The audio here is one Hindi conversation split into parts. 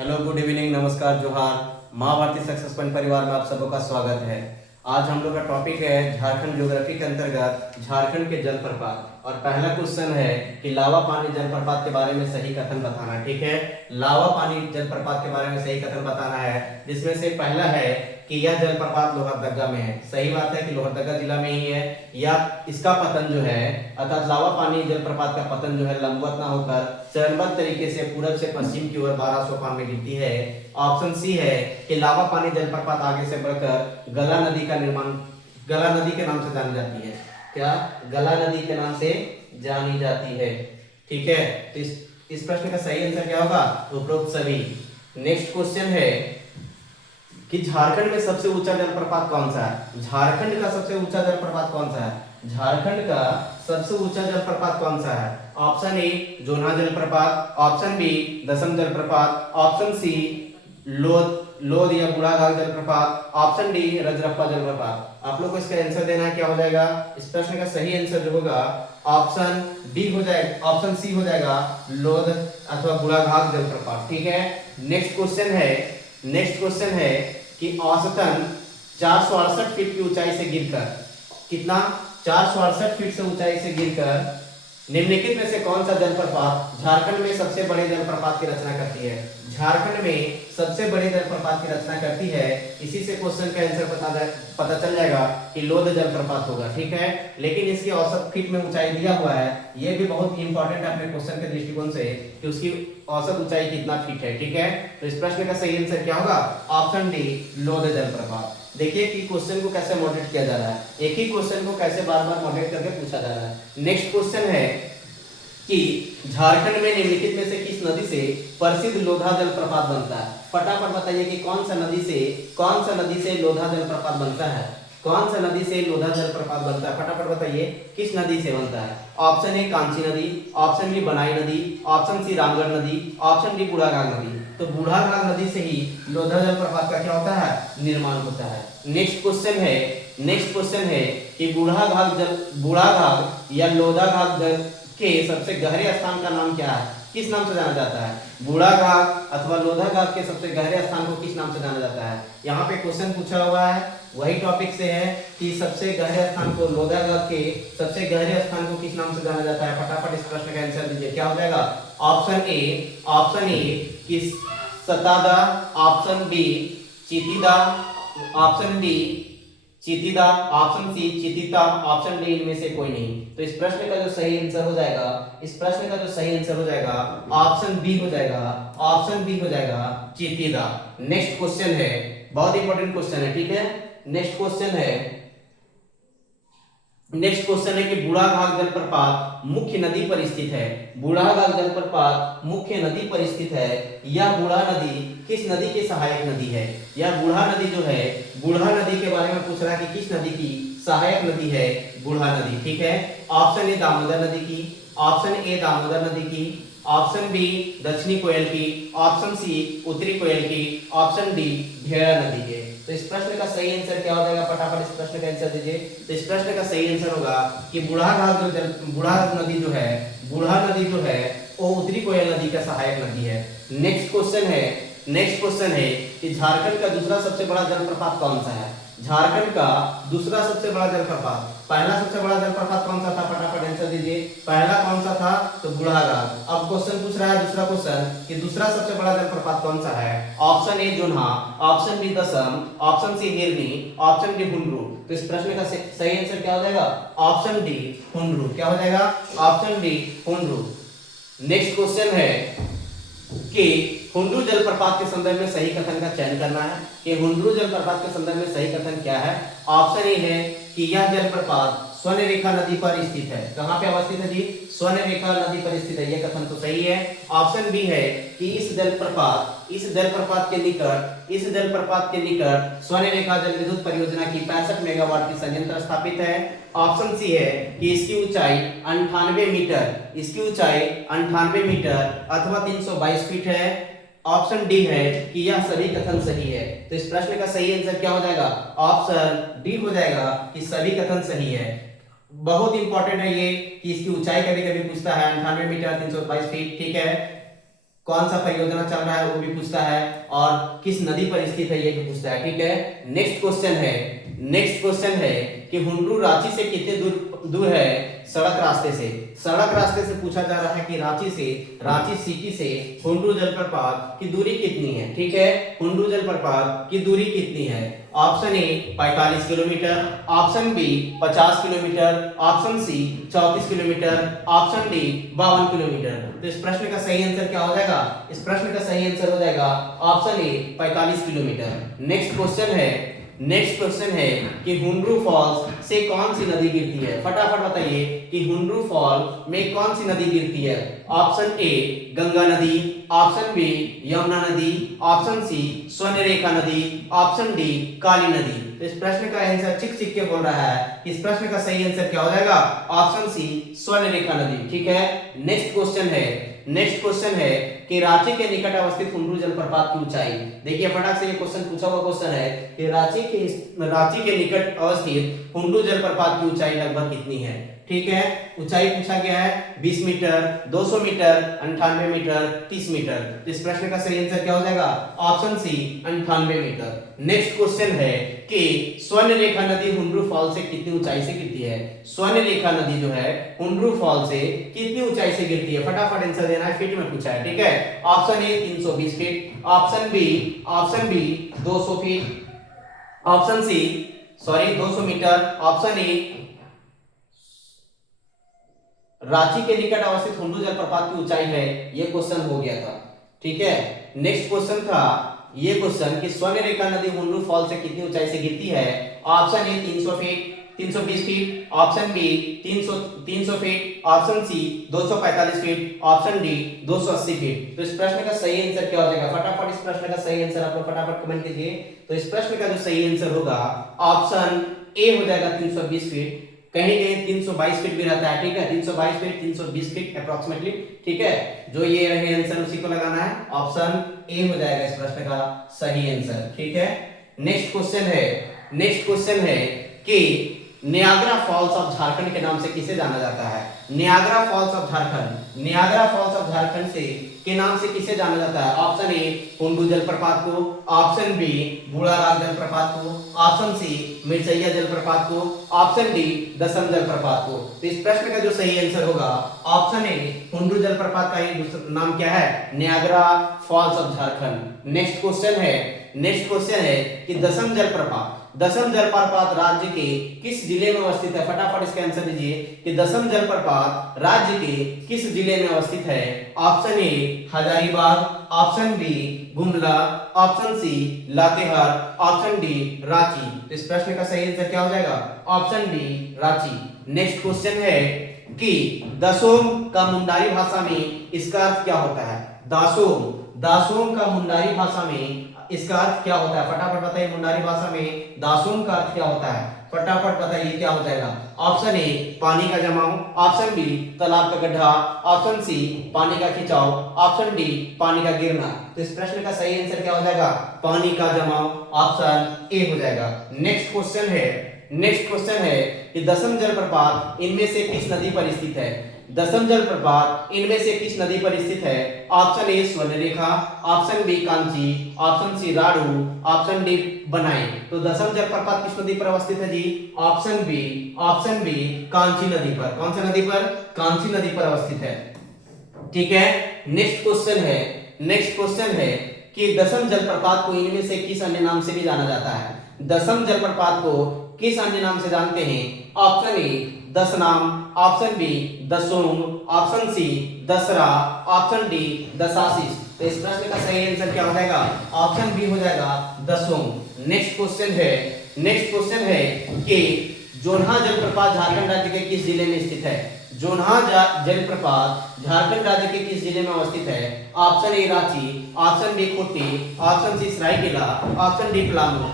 हेलो, गुड इवनिंग, नमस्कार, जोहार। माँ भारती सक्सेस पॉइंट परिवार में आप सबों का स्वागत है। आज हम लोग का टॉपिक है झारखंड ज्योग्राफी के अंतर्गत झारखंड के जलप्रपात। और पहला क्वेश्चन है कि लावा पानी जलप्रपात के बारे में सही कथन बताना। ठीक है, लावा पानी जलप्रपात के बारे में सही कथन बताना है, जिसमें से पहला है कि यह जलप्रपात लोहरदगा में है। सही बात है कि लोहरदगा जिला में ही है। या इसका पतन जो है, अर्थात लावा पानी जलप्रपात का पतन जो है लंबवत ना होकर चरणबद्ध तरीके से पूरब से पश्चिम की ओर 12 सोपान में गिरती है। ऑप्शन सी है कि लावा पानी जलप्रपात आगे से बढ़कर गला नदी का निर्माण, गला नदी के नाम से जानी जाती है। क्या? गला नदी के नाम से जानी जाती है। ठीक है, तो इस प्रश्न का सही आंसर क्या होगा? उपरोक्त सभी। नेक्स्ट क्वेश्चन है कि झारखंड में सबसे ऊंचा जलप्रपात कौन सा है? झारखंड का सबसे ऊंचा जलप्रपात कौन सा है? झारखंड का सबसे ऊंचा जलप्रपात कौन सा है? ऑप्शन ए जोन्हा जलप्रपात, ऑप्शन बी दसम जलप्रपात, ऑप्शन सी लोध लोध या बुढ़ाघाघ जलप्रपात, ऑप्शन डी रजरप्पा जलप्रपात। आप लोग को इसका आंसर देना है। क्या हो जाएगा इस प्रश्न का सही आंसर जो होगा? ऑप्शन डी हो जाएगा, ऑप्शन सी हो जाएगा, लोध अथवा बुढ़ाघाघ जलप्रपात। ठीक है, नेक्स्ट क्वेश्चन है कि औसतन 468 फीट की ऊंचाई से गिरकर, कितना? 468 फीट से ऊंचाई से गिरकर निम्नलिखित में से कौन सा जलप्रपात झारखंड में सबसे बड़े जलप्रपात की रचना करती है? झारखंड में सबसे बड़े जलप्रपात की रचना करती है। इसी से क्वेश्चन का आंसर पता चल जाएगा कि लोध जलप्रपात होगा। ठीक है, लेकिन इसकी औसत फीट में ऊंचाई दिया हुआ है। यह भी बहुत इंपॉर्टेंट है अपने क्वेश्चन के दृष्टिकोण से कि उसकी औसत ऊंचाई कितना फीट है। ठीक है, तो इस प्रश्न का सही आंसर क्या होगा? ऑप्शन डी लोध जलप्रपात। देखिए कि क्वेश्चन को कैसे मॉडरेट किया जा रहा है, एक ही क्वेश्चन को कैसे बार बार मॉडरेट करके पूछा जा रहा है। नेक्स्ट क्वेश्चन है कि झारखंड में निम्नलिखित में से किस नदी से प्रसिद्ध लोधा जलप्रपात बनता है? फटाफट बताइए कि कौन सा नदी से लोधा जलप्रपात बनता है? कौन सा नदी से लोधा जलप्रपात बनता है? फटाफट बताइए किस नदी से बनता है? ऑप्शन ए कांची नदी, ऑप्शन बी बनाई नदी, ऑप्शन सी रामगढ़ नदी, ऑप्शन डी बुढ़ाघाघ नदी। तो बुढ़ाघाघ नदी से ही लोधा जलप्रपात का क्या होता है? निर्माण होता है। नेक्स्ट क्वेश्चन है कि बुढ़ाघाघ या लोधाघाघ जल के सबसे गहरे स्थान का नाम क्या है? किस नाम से जाना जाता है? बुढ़ाघाघ अथवा लोधाघाघ के सबसे गहरे स्थान को किस नाम से जाना जाता है? यहाँ पे क्वेश्चन पूछा हुआ है, वही टॉपिक से है कि सबसे गहरे स्थान को, लोधाघाघ के सबसे गहरे स्थान को किस नाम से जाना जाता है? फटाफट इस प्रश्न का आंसर दीजिए। क्या हो जाएगा? ऑप्शन ए कि सतादा, ऑप्शन बी चितिदा, ऑप्शन डी चितिदा, ऑप्शन सी चितिता, ऑप्शन डी इनमें से कोई नहीं। तो इस प्रश्न का जो सही आंसर हो जाएगा, ऑप्शन बी हो जाएगा, चितिदा। नेक्स्ट क्वेश्चन है, बहुत इंपॉर्टेंट क्वेश्चन है। ठीक है, नेक्स्ट क्वेश्चन है कि बुढ़ाघाघ जलप्रपात मुख्य नदी पर स्थित है। बुढ़ाघाघ जलप्रपात मुख्य नदी पर स्थित है। यह बूढ़ा नदी किस नदी की सहायक नदी है? यह बूढ़ा नदी जो है, बूढ़ा नदी के बारे में पूछ रहा है कि किस नदी की सहायक नदी है? बूढ़ा नदी। ठीक है, ऑप्शन ए दामोदर नदी की, ऑप्शन बी दक्षिणी कोयल की, ऑप्शन सी उत्तरी कोयल की, ऑप्शन डी भेड़ा नदी के। तो इस प्रश्न का सही आंसर क्या हो जाएगा? फटाफट इस प्रश्न का आंसर दीजिए। तो इस प्रश्न का सही आंसर होगा कि बूढ़ा नदी जो है वो उत्तरी कोयल नदी का सहायक नदी है। नेक्स्ट क्वेश्चन है कि झारखंड का दूसरा सबसे बड़ा जलप्रपात कौन सा है? झारखंड का दूसरा सबसे बड़ा जलप्रपात, पहला सबसे बड़ा जलप्रपात कौन सा था? फटाफट आंसर दीजिए। पहला कौन सा था? तो बुढ़ाघाघ। अब क्वेश्चन पूछ रहा है दूसरा क्वेश्चन कि दूसरा सबसे बड़ा जलप्रपात कौन सा है? Option A Jonha, option B Dassam, option C Hirni, option D Hundru. तो इस प्रश्न का सही आंसर क्या हो जाएगा? Option D Hundru. क्या हो जाएगा? Option D Hundru. Next question है कि हुंडरू जलप्रपात के संदर्भ में सही कथन का चयन करना है कि हुंडरू जलप्रपात के संदर्भ में सही कथन क्या है? ऑप्शन ए है कि यह जलप्रपात स्वर्णरेखा नदी पर स्थित है। कहां पे अवस्थित है जी? स्वर्णरेखा नदी पर स्थित है। यह कथन तो सही है। ऑप्शन बी है कि इस जलप्रपात के निकट स्वर्णरेखा जल विद्युत परियोजना की 65 मेगावाट की संयंत्र स्थापित है। ऑप्शन सी है कि इसकी ऊंचाई 98 मीटर अथवा 322 फीट है। ऑप्शन डी है कि यह सभी कथन सही है। तो इस प्रश्न का सही आंसर क्या हो जाएगा? ऑप्शन डी हो जाएगा कि सभी कथन सही है। बहुत इंपॉर्टेंट है ये कि इसकी ऊंचाई कभी कभी पूछता है 98 मीटर 322 फीट। ठीक है, कौन सा परियोजना चल रहा है वो भी पूछता है, और किस नदी पर स्थित है ये भी पूछता है। ठीक है, नेक्स्ट क्वेश्चन है कि हुंड्रू रांची से कितने दूर है सड़क रास्ते से। सड़क रास्ते से पूछा जा रहा है कि रांची सिटी से हुंड्रू जलप्रपात की दूरी कितनी है। ठीक है, हुंड्रू जलप्रपात की दूरी कितनी है? Option A 45 kilometre, option B 50 kilometre, option C 34 kilometre, option D 52 kilometre. तो इस प्रश्न का सही आंसर क्या हो जाएगा? इस प्रश्न का सही आंसर हो जाएगा option A 45 kilometre. Next question है कि हुंड्रू फॉल्स से कौन सी नदी गिरती है? फटाफट बताइए कि हुंड्रू फॉल में कौन सी नदी गिरती है? ऑप्शन ए गंगा नदी, ऑप्शन बी यमुना नदी, ऑप्शन सी स्वर्णरेखा नदी, ऑप्शन डी काली नदी। तो इस प्रश्न का आंसर चिक के बोल रहा है। इस प्रश्न का सही आंसर क्या हो जाएगा? ऑप्शन सी स्वर्णरेखा नदी। ठीक है, नेक्स्ट क्वेश्चन है कि रांची के निकट अवस्थित हुंड्रू जलप्रपात की ऊंचाई। देखिए फटाक से ये क्वेश्चन पूछा हुआ क्वेश्चन है कि रांची के निकट अवस्थित हुंड्रू जलप्रपात की ऊंचाई लगभग कितनी है। ठीक है, ऊंचाई पूछा गया है 20 मीटर, 200 मीटर, 98 मीटर, 30 मीटर। इस प्रश्न का सही आंसर क्या हो जाएगा? Option C 98 metre. Next question है कि स्वर्णरेखा नदी हुंड्रू फॉल से कितनी ऊंचाई से गिरती है? स्वर्णरेखा नदी जो है हुंड्रू फॉल से कितनी ऊंचाई से गिरती है? फटाफट आंसर देना है, फीट में पूछा है। ठीक है, option A 320 feet, option B 200 feet, option C 200 metre, option A Ranchi के निकट अवस्थित हुंड्रू जलप्रपात की ऊंचाई है। ये क्वेश्चन हो गया था। ठीक है, नेक्स्ट क्वेश्चन था ये क्वेश्चन कि स्वर्णरेखा नदी हुंड्रू फॉल से कितनी ऊंचाई से गिरती है? Option A 300 feet, 320 feet, option B 300 feet, option C 245 feet, option D 280 feet. तो इस प्रश्न का सही आंसर क्या हो जाएगा? फटाफट इस प्रश्न का सही आंसर आप लोग फटाफट कमेंट कीजिए। तो इस प्रश्न का जो सही आंसर होगा ऑप्शन ए हो जाएगा 320 फीट। कहीं कहीं 322 फीट भी रहता है। ठीक है, 322 फीट, 320 फीट अप्रोक्सीमेटली। ठीक है, जो ये रहे आंसर उसी को लगाना है। ऑप्शन ए हो जाएगा इस प्रश्न का सही आंसर। ठीक है, नेक्स्ट क्वेश्चन है कि नियाग्रा फॉल्स ऑफ झारखंड के नाम से किसे जाना जाता है? नियाग्रा फॉल्स ऑफ झारखंड से के नाम से किसे जाना जाता है? ऑप्शन ए हुंडू जलप्रपात को, ऑप्शन बी बूढ़ाराग जलप्रपात को, ऑप्शन सी मिर्चैया जलप्रपात को, ऑप्शन डी दसम जलप्रपात को। तो इस प्रश्न का जो सही आंसर होगा ऑप्शन ए हुंडू जलप्रपात का ही नाम क्या है? Niagara Falls of Jharkhand. Next question है कि दसम जलप्रपात राज्य के किस जिले में अवस्थित है? फटाफट इसका आंसर दीजिए कि दसम जलप्रपात राज्य के किस जिले में अवस्थित है? Option A Hazaribagh, option B Gumla, option C Latehar, option D Ranchi. तो इस प्रश्न का सही आंसर क्या हो जाएगा? Option D Ranchi. Next question है कि दासोम का मुंडारी भाषा में इसका अर्थ क्या होता है? दासोम का मुंडारी भाषा में इसका अर्थ क्या होता है? फटाफट बताइए, मुंडारी भाषा में दासोम का अर्थ क्या होता है? फटाफट बताइए क्या हो जाएगा? ऑप्शन ए पानी का जमाव, ऑप्शन बी तालाब का गड्ढा, ऑप्शन सी पानी का खिंचाव, ऑप्शन डी पानी का गिरना। तो इस प्रश्न का सही आंसर क्या हो जाएगा? पानी का जमाव, ऑप्शन ए हो जाएगा। नेक्स्ट क्वेश्चन है कि दसम जलप्रपात इनमें से किस नदी पर स्थित है? दसम जलप्रपात इनमें से किस नदी पर स्थित है? Option A Swarnarekha, option B Kanchi, option C Raru, option D Banai. तो दसम जलप्रपात किस नदी पर अवस्थित है जी? ऑप्शन बी कांची नदी पर। कौन सी नदी पर? कांची नदी पर अवस्थित है। ठीक है, नेक्स्ट क्वेश्चन है कि दसम जलप्रपात को इनमें से किस अन्य नाम से भी जाना जाता है? दसम जलप्रपात को किस अन्य नाम से जानते हैं? Option A Dasnam, option B Dasom, option C Dasra, option D Dasasis. तो इस प्रश्न का सही आंसर क्या हो जाएगा? ऑप्शन बी हो जाएगा दसोम। नेक्स्ट क्वेश्चन है कि जोन्हा जलप्रपात झारखंड राज्य के किस जिले में स्थित है? जोन्हा जलप्रपात झारखंड राज्य के किस जिले में अवस्थित है? Option A Ranchi, option B Khunti, option C Saraikela, option D Palamu.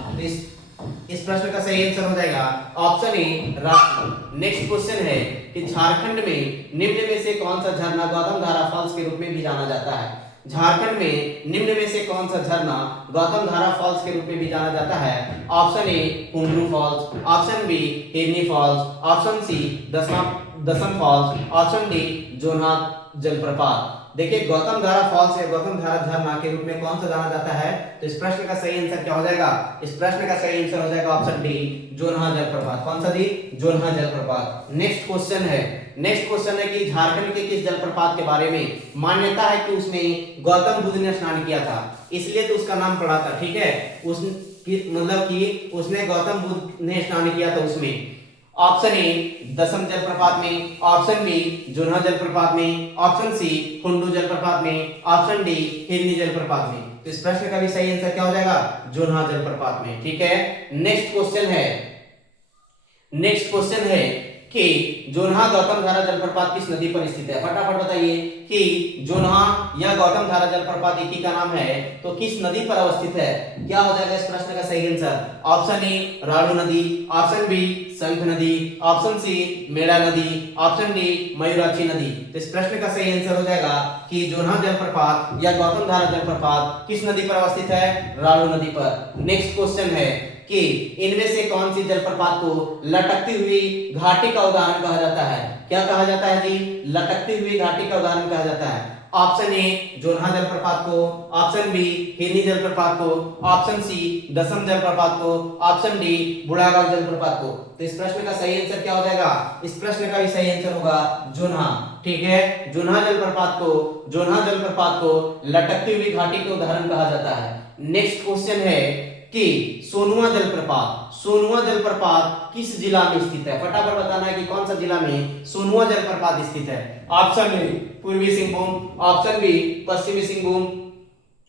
इस प्रश्न का सही आंसर हो जाएगा option A Ranchi. Next question है कि झारखंड में निम्न में से कौन सा झरना गौतम धारा फॉल्स के रूप में भी जाना जाता है? झारखंड में निम्न में से कौन सा झरना गौतम धारा फॉल्स के रूप में भी जाना जाता है? Option A Hundru falls, option B Hirni falls, option C Dasam falls, option D Jonha जलप्रपात। देखिए गौतम धारा फॉल्स या गौतम धारा झरना के रूप में कौन सा जाना जाता है? तो इस प्रश्न का सही आंसर क्या हो जाएगा? इस प्रश्न का सही आंसर हो जाएगा ऑप्शन डी, जोन्हा जलप्रपात। कौन सा जी? जोन्हा जलप्रपात। नेक्स्ट क्वेश्चन है कि झारखंड के किस जलप्रपात के बारे में मान्यता है कि उसमें गौतम बुद्ध ने स्नान किया था, इसलिए तो उसका नाम पड़ा था। ठीक है, उस मतलब कि उसने गौतम बुद्ध ने स्नान किया था उसमें। ऑप्शन ए दसम जलप्रपात में, ऑप्शन बी जोन्हा जलप्रपात में, ऑप्शन सी हुंडू जलप्रपात में, ऑप्शन डी हिरनी जलप्रपात में। तो इस प्रश्न का भी सही आंसर क्या हो जाएगा? जोन्हा जलप्रपात में। ठीक है, नेक्स्ट क्वेश्चन है कि जोन्हा गौतम धारा जलप्रपात किस नदी पर स्थित है? फटाफट बताइए कि जोन्हा या गौतम धारा जलप्रपात एक ही का नाम है, तो किस नदी पर अवस्थित है? क्या हो जाएगा इस प्रश्न का सही आंसर? ऑप्शन ए राणू नदी, ऑप्शन बी शंख नदी, ऑप्शन सी मेड़ा नदी, ऑप्शन डी मयूराक्षी नदी। तो इस प्रश्न का सही आंसर हो जाएगा कि जोन्हा जलप्रपात या गौतम धारा जलप्रपात किस नदी पर अवस्थित है? राणू नदी पर। नेक्स्ट क्वेश्चन है कि इनमें से कौन सी जलप्रपात को लटकती हुई घाटी का उदाहरण कहा जाता है? क्या कहा जाता है जी? लटकती हुई घाटी का उदाहरण कहा जाता है। ऑप्शन ए जोन्हा जलप्रपात को, ऑप्शन बी हिरनी जलप्रपात को, ऑप्शन सी दसम जलप्रपात को, ऑप्शन डी बुढ़ागांव जलप्रपात को। तो इस प्रश्न का सही आंसर क्या हो जाएगा? इस प्रश्न का भी सही आंसर होगा जोन्हा। ठीक है, जोन्हा जलप्रपात को लटकती हुई घाटी के उदाहरण कहा जाता है। नेक्स्ट क्वेश्चन है कि सोनुआ जलप्रपात किस जिला में स्थित है? फटाफट बताना है कि कौन सा जिला में सोनुआ जलप्रपात स्थित है। ऑप्शन ए पूर्वी सिंहभूम, ऑप्शन बी पश्चिमी Singhbhum,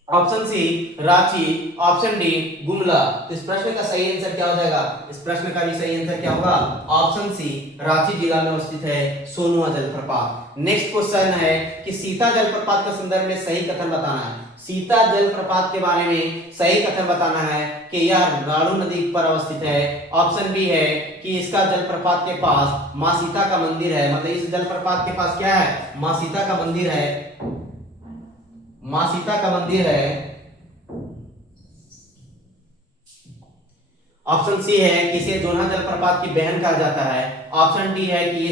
option C Ranchi, option D Gumla. तो इस प्रश्न का सही आंसर क्या हो जाएगा? इस प्रश्न का भी सही आंसर क्या होगा? ऑप्शन सी रांची जिला में स्थित है सोनुआ जलप्रपात। नेक्स्ट क्वेश्चन है कि सीता जलप्रपात के संदर्भ में सही कथन बताना है। सीता जलप्रपात के बारे में सही कथन बताना है कि यह राणू नदी पर अवस्थित है। ऑप्शन बी है कि इसका जलप्रपात के पास मां सीता का मंदिर है, मतलब इस जलप्रपात के पास क्या है? मां सीता का मंदिर है, मां सीता का मंदिर है। ऑप्शन सी है कि इसे जोन्हा जलप्रपात की बहन कहा जाता है। ऑप्शन डी है कि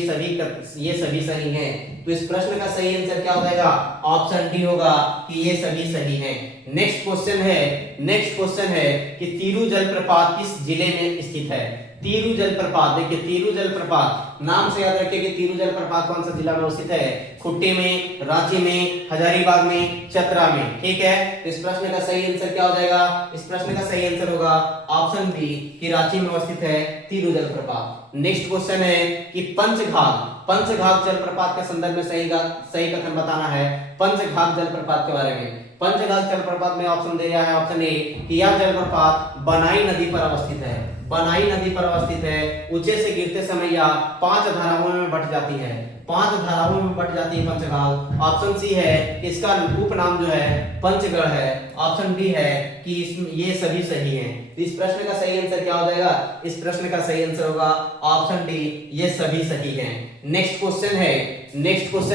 ये सभी सही हैं। तो इस प्रश्न का सही आंसर क्या हो जाएगा? ऑप्शन डी होगा कि ये सभी सही हैं। नेक्स्ट क्वेश्चन है कि तीरू जलप्रपात किस जिले में स्थित है? तीरू जलप्रपात, देखिए तीरू जलप्रपात नाम से याद रखिए कि तीरू जलप्रपात कौन सा जिला में स्थित है? खुट्टी में, रांची में, हजारीबाग में, चतरा में। ठीक है, तो इस प्रश्न का सही आंसर क्या हो जाएगा? इस प्रश्न का सही आंसर होगा ऑप्शन बी कि रांची में अवस्थित है तीरू जलप्रपात। नेक्स्ट क्वेश्चन है कि पंचघाघ जलप्रपात के संदर्भ में सही कथन बताना है पंचघाघ जलप्रपात के बारे में। पंचघाघ जलप्रपात में ऑप्शन दे रहा है ऑप्शन ए कि यह जलप्रपात बनाई नदी पर अवस्थित है। बनाई नदी पर अवस्थित है। ऊंचे से गिरते समय यह 5 धाराओं में बट जाती है। 5 धाराओं में बट जाती है पंचघाघ। ऑप्शन सी है कि इसका उपनाम जो है पंचगढ़ है। ऑप्शन डी है कि ये सभी सही हैं। तो इस प्रश्न का सही आंसर क्या हो जाएगा? इस प्रश्न का सही आंसर होगा ऑप्शन डी, ये सभी सही हैं। नेक्स्ट क्वेश्चन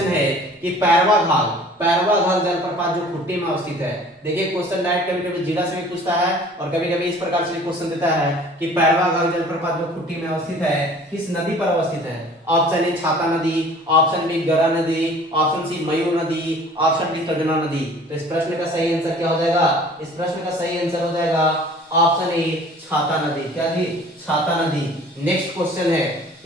है कि पैरवा घाघ जलप्रपात जो खुट्टी में अवस्थित है। देखिए क्वेश्चन डायरेक्ट कभी-कभी जिला से भी पूछता है और कभी-कभी इस प्रकार से भी क्वेश्चन देता है कि पैरवा घाघ जलप्रपात जो खुट्टी में अवस्थित है किस नदी पर अवस्थित है? ऑप्शन ए छाता नदी, ऑप्शन बी गरा नदी, ऑप्शन सी मयूर नदी, ऑप्शन डी तजना नदी। तो इस प्रश्न का सही आंसर क्या हो जाएगा? इस प्रश्न का सही आंसर हो जाएगा ऑप्शन ए छाता नदी। क्या जी? छाता नदी।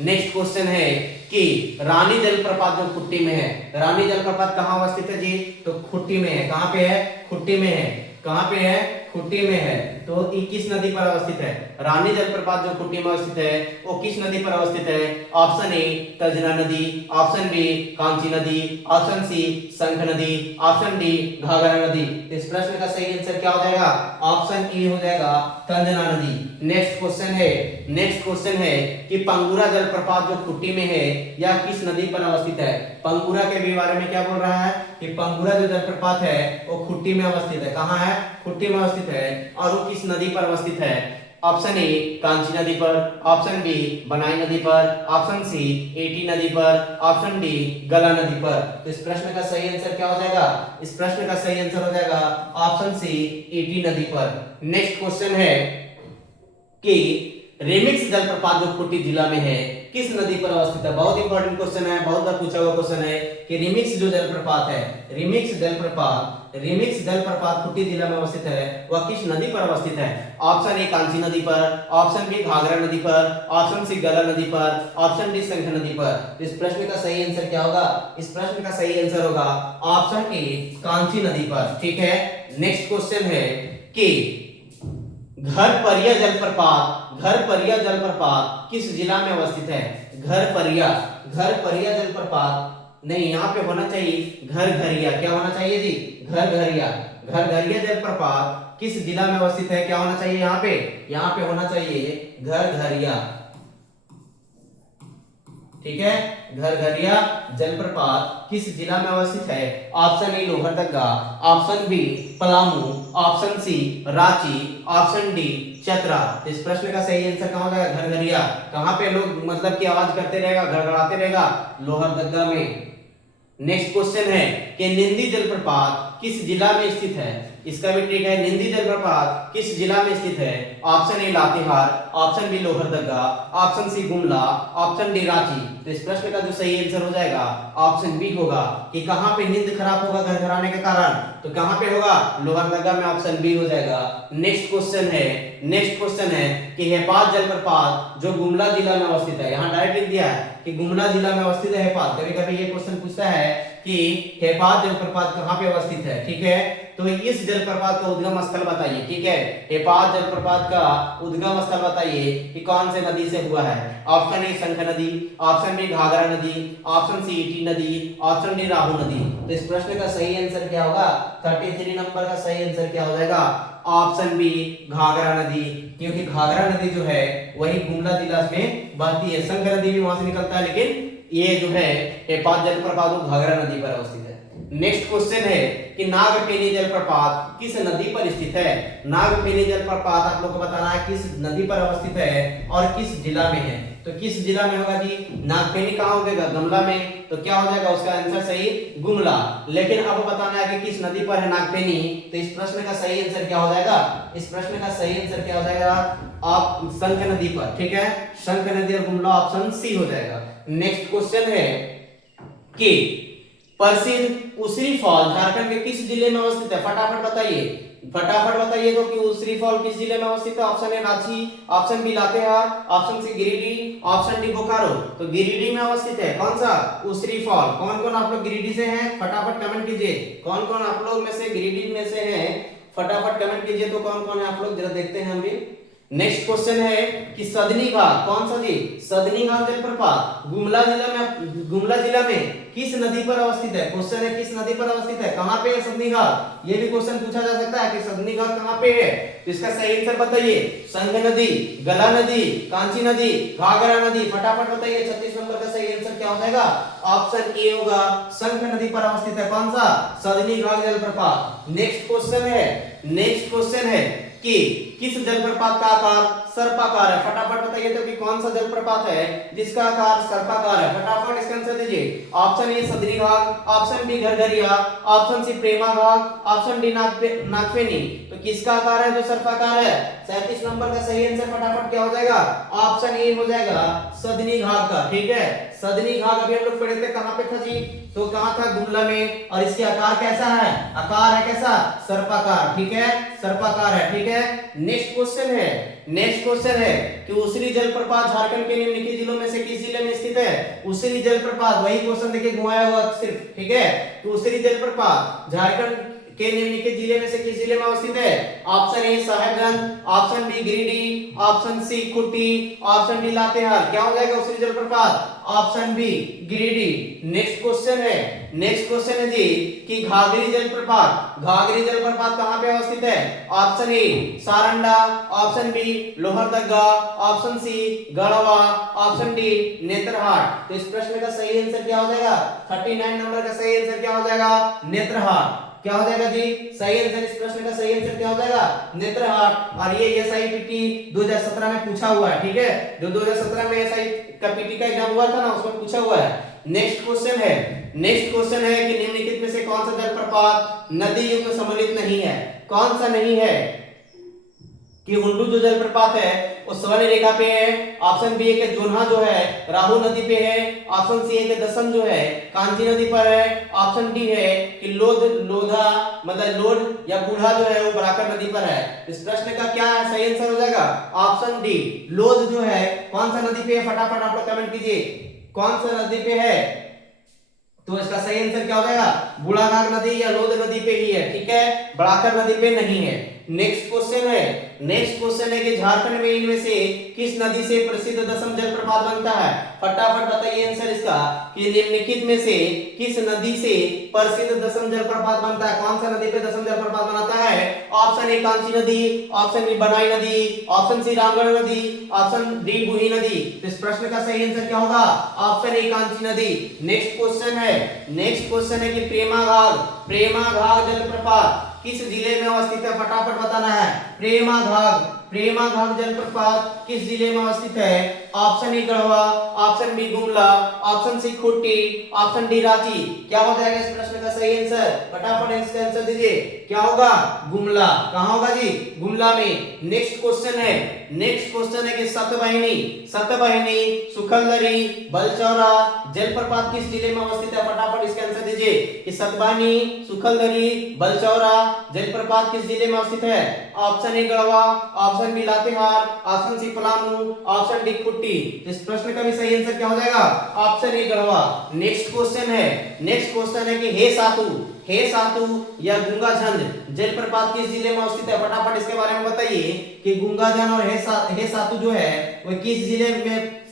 नेक्स्ट क्वेश्चन है कि रानी जलप्रपात जो खुट्टी में है, रानी जलप्रपात कहाँ अवस्थित है जी? तो खुट्टी में है। कहाँ पे है? खुट्टी में है। कहाँ पे है? खुट्टी में है। तो ये किस नदी पर अवस्थित है? रानी जलप्रपात जो खुट्टी में अवस्थित है वो किस नदी पर अवस्थित है? ऑप्शन ए तजना नदी, ऑप्शन बी कांची नदी, ऑप्शन सी शंख नदी, ऑप्शन डी घाघरा नदी। तो इस प्रश्न का सही आंसर क्या हो जाएगा? ऑप्शन ए हो जाएगा तंजना नदी। नेक्स्ट क्वेश्चन है कि पंगुरा जलप्रपात जो खुट्टी में है यह किस नदी पर अवस्थित है? पंगुरा के भी बारे में क्या बोल रहा है कि पंगुरा जो जलप्रपात है वो खुट्टी में अवस्थित है। कहाँ है? खुट्टी में अवस्थित है। और वो किस नदी पर अवस्थित है? ऑप्शन ए कांची नदी पर, ऑप्शन बी बनाई नदी पर, ऑप्शन सी एटी नदी पर, ऑप्शन डी गला नदी पर। तो इस प्रश्न का सही आंसर क्या हो जाएगा? इस प्रश्न का सही आंसर हो जाएगा ऑप्शन सी एटी नदी पर। नेक्स्ट क्वेश्चन है कि रिमिक्स जलप्रपात जो खूंटी जिला में है किस नदी पर अवस्थित है? बहुत इंपॉर्टेंट क्वेश्चन है, बहुत बार पूछा हुआ क्वेश्चन है कि रिमिक्स जो जलप्रपात है, रिमिक्स जलप्रपात खूंटी जिला में अवस्थित है, वह किस नदी पर अवस्थित है? ऑप्शन ए कांची नदी पर, ऑप्शन बी घाघरा नदी पर, ऑप्शन सी गला नदी पर, ऑप्शन डी शंख नदी पर। तो इस प्रश्न का सही आंसर क्या होगा? इस प्रश्न का सही आंसर होगा ऑप्शन ए कांची नदी पर। ठीक है, नेक्स्ट क्वेश्चन है कि घर परिया जलप्रपात किस जिला में अवस्थित है? घर परिया जलप्रपात नहीं, यहाँ पे होना चाहिए घर घरिया। क्या होना चाहिए जी? घर घरिया जलप्रपात किस जिला में अवस्थित है? क्या होना चाहिए यहाँ पे होना चाहिए घर घरिया। ठीक है, घर घरिया जलप्रपात किस जिला में अवस्थित है? Option A Lohardaga, option B Palamu, option C Ranchi, option D Chatra. इस प्रश्न का सही आंसर कहाँ होगा? घर घरिया। कहाँ पे लोग मतलब की आवाज करते रहेगा, गड़गड़ाते रहेगा? लोहरदगा में। नेक्स्ट क्वेश्चन है कि निंदी जलप्रपात किस जिला में स्थित है? इसका भी ट्रिक है, निंदी जलप्रपात किस जिला में स्थित है? Option A Latehar, option B Lohardaga, option C Gumla, option D Ranchi. तो इस प्रश्न का जो सही आंसर हो जाएगा ऑप्शन बी होगा कि कहां पे नींद खराब होगा घर घराने के कारण? तो कहां पे होगा? लोहरदगा में, ऑप्शन बी हो जाएगा। नेक्स्ट क्वेश्चन है कि हेपात जलप्रपात जो गुमला जिला में अवस्थित है, यहाँ डायरेक्ट लिख दिया है कि गुमला जिला में अवस्थित है हेपात। कभी कभी ये क्वेश्चन पूछता है कि हेपात जलप्रपात कहाँ पे अवस्थित है। ठीक है, तो इस जलप्रपात का उद्गम स्थल बताइए। ठीक है, हेपात जलप्रपात का उद्गम स्थल बताइए कि कौन से नदी से हुआ है? ऑप्शन ए शंख नदी, ऑप्शन बी घाघरा नदी, ऑप्शन सी ईटी नदी, ऑप्शन डी राहू नदी। तो इस प्रश्न का सही आंसर क्या होगा? 33 नंबर का सही आंसर क्या हो जाएगा? ऑप्शन बी घाघरा नदी, क्योंकि घाघरा नदी जो है वही गुमला जिला में बहती है। शंख नदी भी वहां से निकलता है, लेकिन ये जो है हेपात जलप्रपात वो घाघरा नदी पर अवस्थित है। नेक्स्ट क्वेश्चन है कि नागफेनी जलप्रपात किस नदी पर स्थित है? नागफेनी जलप्रपात आप लोग को बताना है किस नदी पर अवस्थित है और किस जिला में है। तो किस जिला में होगा जी? नागफेनी कहाँ होगा? गुमला में। तो क्या हो जाएगा उसका आंसर सही? गुमला। लेकिन अब बताना है कि किस नदी पर है नागफेनी। तो इस प्रश्न का सही आंसर क्या हो जाएगा? इस प्रश्न का सही आंसर क्या हो जाएगा? आप शंख नदी पर। ठीक है, शंख नदी और गुमला ऑप्शन सी हो जाएगा। नेक्स्ट क्वेश्चन है कि प्रसिद्ध उसरी फॉल झारखंड के किस जिले में अवस्थित है? फटाफट बताइए तो कि उसरी फॉल किस जिले में अवस्थित है? Option A Ranchi, option B Latehar, option C Giridih, option D Bokaro. तो गिरिडीह में अवस्थित है कौन सा? उसरी फॉल। कौन कौन आप लोग गिरिडीह से हैं? फटाफट कमेंट कीजिए। कौन कौन आप लोग में से गिरिडीह में से हैं? फटाफट कमेंट कीजिए। तो कौन कौन है आप लोग, जरा देखते हैं हम भी। नेक्स्ट क्वेश्चन है कि सदनी घाट कौन सा जी? सदनी घाट जलप्रपात गुमला जिला में किस नदी पर अवस्थित है? क्वेश्चन है किस नदी पर अवस्थित है, कहां पे है सदनी घाट? ये भी क्वेश्चन पूछा जा सकता है कि सदनी घाट कहां पे है। तो इसका सही आंसर बताइए। शंख नदी, गला नदी, कांची नदी, घाघरा नदी। फटाफट बताइए। 36 नंबर का सही आंसर क्या हो जाएगा? ऑप्शन ए होगा, शंख नदी पर अवस्थित है कौन सा? सदनी घाट जलप्रपात। नेक्स्ट क्वेश्चन है कि किस जलप्रपात का आकार सर्पाकार है? फटाफट बताइए तो कि कौन सा जलप्रपात है जिसका आकार सर्पाकार है? फटाफट इसका आंसर दीजिए। Option A Sadni Ghat, option B घरघरिया, option C Prema Ghat, option D Nagpheni. तो किसका आकार है जो सर्पाकार है? 37 नंबर का सही आंसर फटाफट क्या हो जाएगा? ऑप्शन ए हो जाएगा, सदनी घाट का। ठीक है, सदनी घाट अभी हम लोग पढ़े थे कहां पे था जी? तो कहां था? गुमला में। और इसके आकार कैसा है? आकार है कैसा? सर्पाकार। ठीक है, सर्पाकार है। ठीक है, नेक्स्ट क्वेश्चन है कि उसरी जलप्रपात झारखंड के निम्नलिखित जिलों में से किस जिले में स्थित है? उसरी जलप्रपात, वही क्वेश्चन देखिए घुमाया हुआ सिर्फ। ठीक है, तो उसरी जलप्रपात झारखंड के निम्नलिखित जिले में से किस जिले में अवस्थित है? Option A Sahebganj, option B Giridih, option C Khunti, option D Latehar. क्या हो जाएगा उसरी जलप्रपात? Option B Giridih. Next question है जी कि घाघरी जलप्रपात कहां पे अवस्थित है? Option A Saranda, option B Lohardaga, option C Garhwa, option D Netarhat. तो इस प्रश्न का सही आंसर क्या हो जाएगा? 39 नंबर का सही आंसर क्या हो जाएगा? नेत्रहाट। क्या हो जाएगा जी? सही आंसर, इस प्रश्न का सही आंसर क्या हो जाएगा? नेत्रहाट। और ये एसआईपीटी 2017 में पूछा हुआ है। ठीक है, जो 2017 में एसआई का पीटी का एग्जाम हुआ था ना, उसमें पूछा हुआ है। नेक्स्ट क्वेश्चन है कि निम्नलिखित में से कौन सा जलप्रपात नदी युग में सम्मिलित नहीं है? कौन सा नहीं है? कि हुंडू जो जलप्रपात है वो स्वर्ण रेखा पे है। ऑप्शन बी है कि जोन्हा जो है राहु नदी पे है। ऑप्शन सी है कि दसम जो है कांची नदी पर है। ऑप्शन डी है कि लोधा मतलब लोड या बूढ़ा जो है वो बराकर नदी पर है। इस प्रश्न का क्या सही आंसर हो जाएगा? ऑप्शन डी, लोध जो है कौन सा नदी पे है? फटाफट आप लोग कमेंट कीजिए कौन सा नदी पे है। तो इसका सही आंसर क्या हो जाएगा? बूढ़ाघाट नदी या लोध नदी पे ही है, ठीक है, बड़ाकर नदी पे नहीं है। नेक्स्ट क्वेश्चन है कि झारखंड में इनमें से किस नदी से प्रसिद्ध दसम जलप्रपात बनता है? फटाफट बताइए आंसर इसका कि निम्नलिखित में से किस नदी से प्रसिद्ध दसम जलप्रपात बनता है? कौन सा नदी पे दसम जलप्रपात बनाता है? ऑप्शन ए कांची नदी, ऑप्शन बी बनाई नदी, ऑप्शन सी रामगढ़ नदी, ऑप्शन डी बूही नदी। तो इस प्रश्न का सही आंसर क्या होगा? ऑप्शन ए कांची नदी। नेक्स्ट क्वेश्चन है कि प्रेमाघाग जलप्रपात किस जिले में अवस्थित है? फटाफट बताना है। प्रेमाघाग जलप्रपात किस जिले में अवस्थित है? Option A Garhwa, option B Gumla, option C Khunti, option D Ranchi. क्या हो जाएगा इस प्रश्न का सही आंसर? फटाफट इसका आंसर दीजिए। क्या होगा? गुमला। कहां होगा जी? गुमला में। नेक्स्ट क्वेश्चन है कि सतवाहिनी सुखलदरी बलचौरा जलप्रपात किस जिले में अवस्थित है? फटाफट इसका आंसर दीजिए कि सतवाहिनी सुखलदरी बलचौरा जलप्रपात किस जिले में अवस्थित है? Option A Garhwa, option B Latehar, option C Palamu, option D Khunti. इस प्रश्न का भी सही आंसर क्या हो जाएगा? Option A Garhwa. Next question है कि हे सातू या गंगाझंड जलप्रपात किस जिले में अवस्थित है? फटाफट इसके बारे में बताइए कि गंगाझंड और हे सातू जो है वो किस जिले में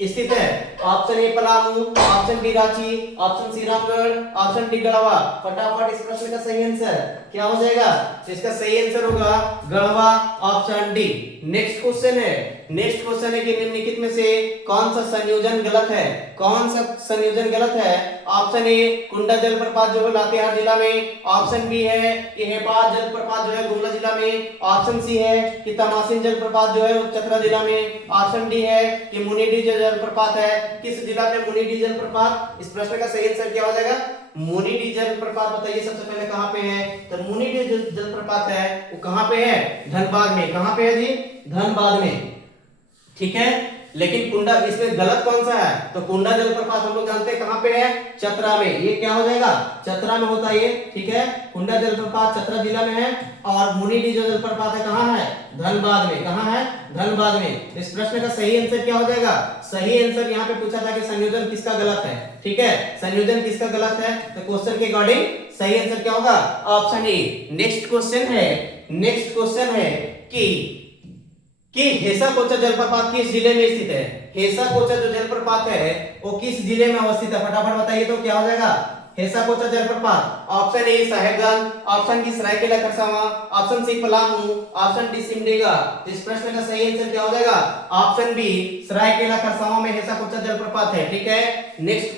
स्थित है? Option A Palamu, option B Ranchi, option C Ramgarh, option D Garhwa. फटाफट इस प्रश्न का सही आंसर क्या हो जाएगा? तो इसका सही आंसर होगा Garhwa, option D. Next question है कि निम्नलिखित में से कौन सा संयोजन गलत है? ऑप्शन ए कुंडा जलप्रपात जो है लातेहार जिला में, ऑप्शन बी है कि हेपात जलप्रपात जो है गुमला जिला में, ऑप्शन सी है कि तमासिन जलप्रपात जो है चतरा जिला में, ऑप्शन डी है कि मुनिडी जलप्रपात है। किस जिला में मुनिडी जलप्रपात? इस प्रश्न का सही आंसर क्या हो जाएगा? मुनिडी जलप्रपात बताइए सबसे पहले कहां पे है? तो मुनिडी जो जलप्रपात है वो कहां पे है? धनबाद में। कहां पे है जी? धनबाद में, ठीक है। लेकिन कुंडा इसमें गलत कौन सा है? तो कुंडा जलप्रपात हम लोग जानते हैं कहां पे है? चतरा में। ये क्या हो जाएगा? चतरा में होता है ये, ठीक है। कुंडा जलप्रपात चतरा जिला में है और मुनिडी जो जलप्रपात है कहां है? धनबाद में। कहां है? धनबाद में। इस प्रश्न का सही आंसर क्या हो जाएगा? सही आंसर यहाँ पे पूछा था कि संयोजन किसका गलत है, ठीक है, संयोजन किसका गलत है? तो क्वेश्चन के अकॉर्डिंग सही आंसर क्या होगा? ऑप्शन ए। नेक्स्ट क्वेश्चन है कि हेसा कोचा जलप्रपात किस जिले में स्थित है? हेसा कोचा जो जलप्रपात है वो किस जिले में अवस्थित है? फटाफट बताइए तो क्या हो जाएगा? हेसा कोचा जलप्रपात। Option A Sahebganj, option B Saraikela Kharsawan, option C Palamu, option D Simdega. तो इस प्रश्न का सही आंसर क्या हो जाएगा? ऑप्शन बी सरायकेला खरसावां में हेसा कोचा जलप्रपात है, ठीक है। नेक्स्ट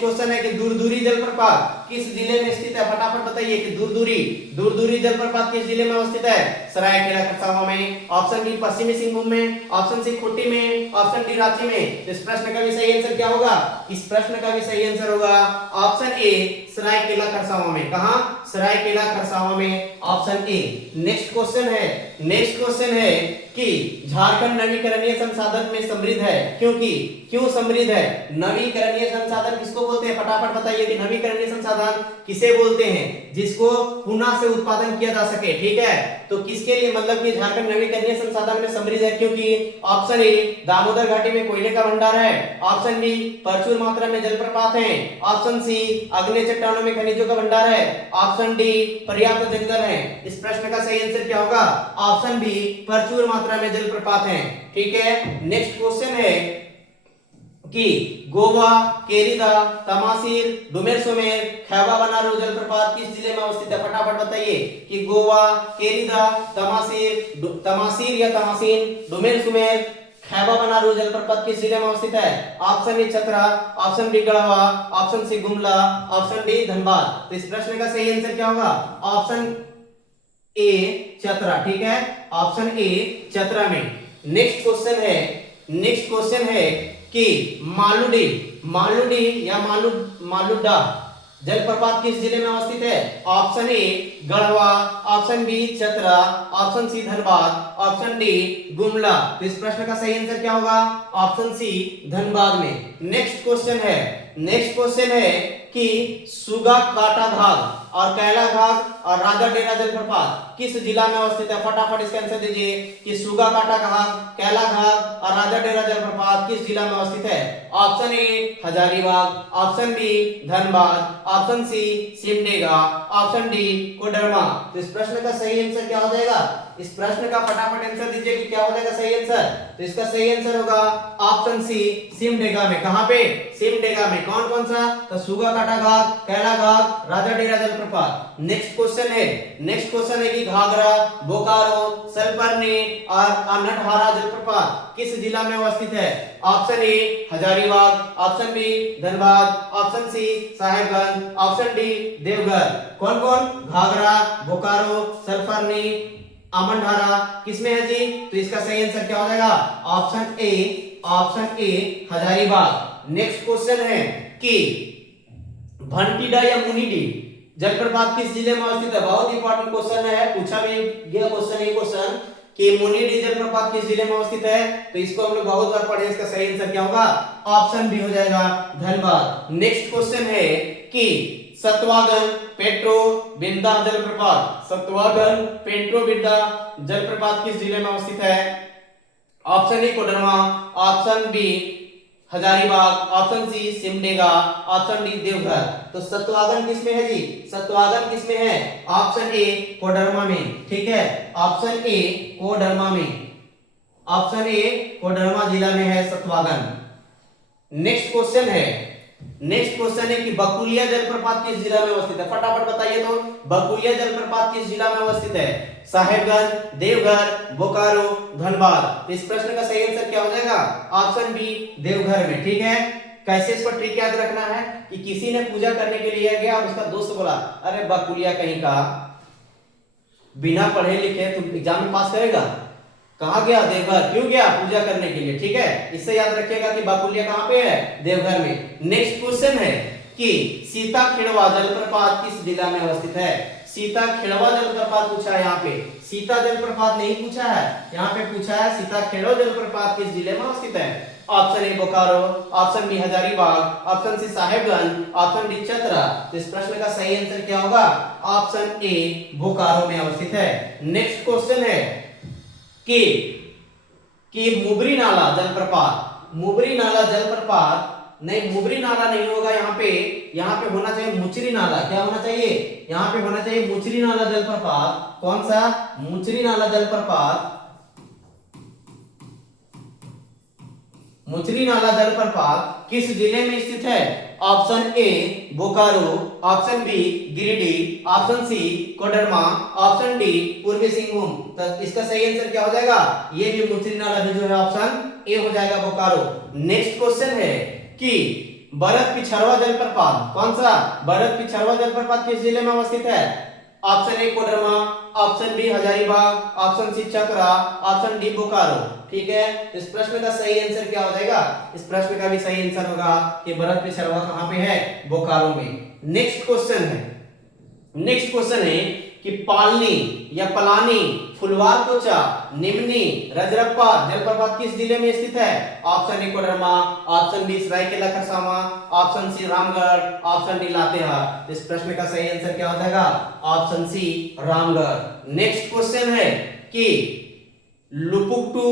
क्वेश्चन है कि दूरदूरी जलप्रपात किस जिले में स्थित है? फटाफट बताइए कि दूरदूरी जलप्रपात किस जिले में अवस्थित है? सरायकेला खरसावां में, ऑप्शन बी पश्चिमी सिंहभूम में, ऑप्शन सी खूंटी में, ऑप्शन डी रांची में। इस प्रश्न का भी सही आंसर क्या होगा? इस प्रश्न का भी सही आंसर होगा ऑप्शन ए सरायकेला खरसावां में। कहां? सरायकेला खरसावां में, ऑप्शन ए। नेक्स्ट क्वेश्चन है कि झारखंड नवीकरणीय संसाधन में समृद्ध है। क्यों समृद्ध है? नवीकरणीय संसाधन किसको बोलते हैं? फटाफट बताइए कि नवीकरणीय संसाधन किसे बोलते हैं? जिसको पुनः से उत्पादन किया जा सके, ठीक है। तो किसके लिए मतलब कि झारखंड नवीकरणीय संसाधन में समृद्ध है? क्योंकि ऑप्शन ए दामोदर घाटी में कोयले का भंडार है, ऑप्शन बी प्रचुर मात्रा में जलप्रपात है, ऑप्शन सी अग्नि चट्टानों में खनिजों का भंडार है, ऑप्शन डी पर्याप्त जंगल है। इस प्रश्न का सही आंसर क्या होगा? ऑप्शन बी प्रचुर मात्रा में जलप्रपात है, ठीक है। नेक्स्ट क्वेश्चन है कि गोवा, केरिदा, तमासीर, डुमेर सुमेर, खैबा बनारू जलप्रपात किस जिले में अवस्थित है? फटाफट बताइए कि गोवा, केरिदा, तमासीर या तमासीन, डुमेर सुमेर, खैबा बनारू जलप्रपात किस जिले में अवस्थित है? Option A Chatra, option B Garhwa, option C Gumla, option D Dhanbad. तो इस प्रश्न का सही आंसर क्या होगा? ऑप्शन ए चतरा, ठीक है, ऑप्शन ए चतरा में। नेक्स्ट क्वेश्चन है कि मालुडी या मालुडा जलप्रपात किस जिले में अवस्थित है? Option A Garhwa, option B Chatra, option C Dhanbad, option D Gumla. तो इस प्रश्न का सही आंसर क्या होगा? ऑप्शन सी धनबाद में। नेक्स्ट क्वेश्चन है कि सुगा काटा घाघ और कैला घाघ और राजा डेरा जलप्रपात किस जिला में अवस्थित है? फटाफट इसका आंसर दीजिए कि सुगा काटा घाघ, कैला घाघ और राजा डेरा जलप्रपात किस जिला में अवस्थित है? Option A Hazaribagh, option B Dhanbad, option C Simdega, option D Koderma. तो इस प्रश्न का सही आंसर क्या हो जाएगा? इस प्रश्न का फटाफट आंसर दीजिए कि क्या हो जाएगा सही आंसर। तो इसका सही आंसर होगा ऑप्शन सी सिमडेगा में। कहां पे? सिमडेगा में। कौन कौन सा? तो सुगा काटा घाघ, कैला घाघ, राजा डेरा जलप्रपात। नेक्स्ट क्वेश्चन है कि घाघरा, बोकारो, सलबर्नी और अनटहारा जलप्रपात किस जिला में अवस्थित है? Option A Hazaribagh, option B Dhanbad, option C Sahebganj, option D Deoghar. कौन कौन? घाघरा, बोकारो, सलबर्नी, अमनहारा किसमें है जी? तो इसका सही आंसर क्या हो जाएगा? Option A Hazaribagh. Next question है कि भंटीडा या मुनीडी जलप्रपात किस जिले में अवस्थित है? बहुत इंपॉर्टेंट क्वेश्चन है, पूछा भी गया क्वेश्चन कि मुनीडी जलप्रपात किस जिले में अवस्थित है। तो इसको हम लोग बहुत बार पढ़े, इसका सही आंसर क्या होगा? ऑप्शन बी हो जाएगा धनबाद। नेक्स्ट क्वेश्चन है कि सतवागन पेट्रो बिंदा जलप्रपात किस जिले में अवस्थित है? Option A Koderma, option B Hazaribagh, option C Simdega, option D Deoghar. तो सतवागन किसमें है जी? सतवागन किसमें है? ऑप्शन ए कोडरमा में। ठीक है, ऑप्शन ए कोडरमा में, ऑप्शन ए कोडरमा जिला में है सतवागन। नेक्स्ट क्वेश्चन है कि बकुलिया जलप्रपात किस जिला में अवस्थित है? फटाफट बताइए तो, बकुलिया जलप्रपात किस जिला में अवस्थित है? साहेबगंज, देवघर, बोकारो, धनबाद। तो इस प्रश्न का सही आंसर क्या हो जाएगा? ऑप्शन बी देवघर में। ठीक है, कैसे इस पर ट्रिक याद रखना है कि किसी ने पूजा करने के लिए गया और उसका दोस्त बोला अरे बकुलिया कहीं का, बिना पढ़े लिखे तुम एग्जाम में पास करेगा? कहां गया? देवघर। क्यों गया? पूजा करने के लिए। ठीक है, इससे याद रखिएगा कि बाकुलिया कहां पे है? देवघर में। नेक्स्ट क्वेश्चन है कि सीता खेड़वा जलप्रपात किस जिला में अवस्थित है? सीता खेड़वा जलप्रपात पूछा है यहाँ पे, सीता जलप्रपात नहीं पूछा है, यहाँ पे पूछा है सीता खेड़वा जलप्रपात किस जिले में अवस्थित है? Option A Bokaro, option B Hazaribagh, option C Sahebganj, option D Chatra. तो इस प्रश्न का सही आंसर क्या होगा? ऑप्शन ए बोकारो में अवस्थित है। नेक्स्ट क्वेश्चन है कि मुबरी नाला जलप्रपात नहीं, मुबरी नाला नहीं होगा यहाँ पे होना चाहिए मुचरी नाला। क्या होना चाहिए? यहाँ पे होना चाहिए मुचरी नाला जलप्रपात। कौन सा? मुचरी नाला जलप्रपात किस जिले में स्थित है? Option A Bokaro, option B Giridih, option C Koderma, option D पूर्वी सिंहभूम। तो इसका सही आंसर क्या हो जाएगा? ये भी मुचरी नाला भी जो है ऑप्शन ए हो जाएगा बोकारो। नेक्स्ट क्वेश्चन है कि भरत पिछरवा जलप्रपात, कौन सा? भरत पिछरवा जलप्रपात किस जिले में अवस्थित है? Option A Koderma, option B Hazaribagh, option C Chatra, option D Bokaro. ठीक है, इस प्रश्न का सही आंसर क्या हो जाएगा? इस प्रश्न का भी सही आंसर होगा कि भरत पिछरवा कहां पे है? बोकारो में। नेक्स्ट क्वेश्चन है कि पालनी या पलानी, फुलवार कोचा, निम्नी, रजरप्पा जलप्रपात किस जिले में स्थित है? Option A Koderma, option B Saraikela Kharsawan, option C Ramgarh, option D Latehar. इस प्रश्न का सही आंसर क्या हो जाएगा? Option C Ramgarh. Next question है कि लुपुकटू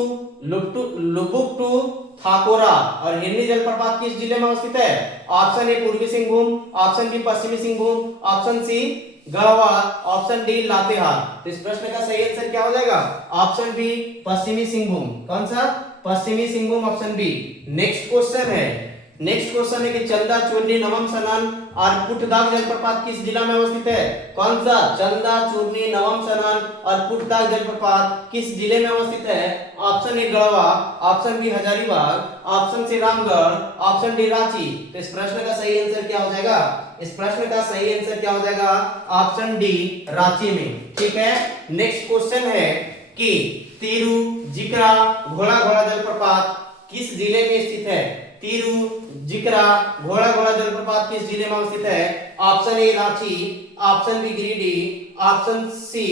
थाकोरा और हिरनी जलप्रपात किस जिले में अवस्थित है? ऑप्शन ए पूर्वी सिंहभूम, ऑप्शन बी पश्चिमी Singhbhum, option C Garhwa, option D Latehar. तो इस प्रश्न का सही आंसर क्या हो जाएगा? ऑप्शन बी पश्चिमी सिंहभूम। कौन सा? पश्चिमी Singhbhum, option B. Next question है कि चंदा चूर्णी नवम सनन और पुटदाग जलप्रपात किस जिला में अवस्थित है? कौन सा? चंदा चूर्णी नवम सनन और पुटदाग जलप्रपात किस जिले में अवस्थित है? Option A Garhwa, option B Hazaribagh, option C Ramgarh, option D Ranchi. तो इस प्रश्न का सही आंसर क्या हो जाएगा? इस प्रश्न का सही आंसर क्या हो जाएगा? ऑप्शन डी रांची में। ठीक है, नेक्स्ट क्वेश्चन है कि तिरु जिकरा घोड़ा जलप्रपात किस जिले में स्थित है? तिरु जिकरा घोड़ा घोड़ा जलप्रपात किस जिले में अवस्थित है? Option A Ranchi, option B Giridih, option C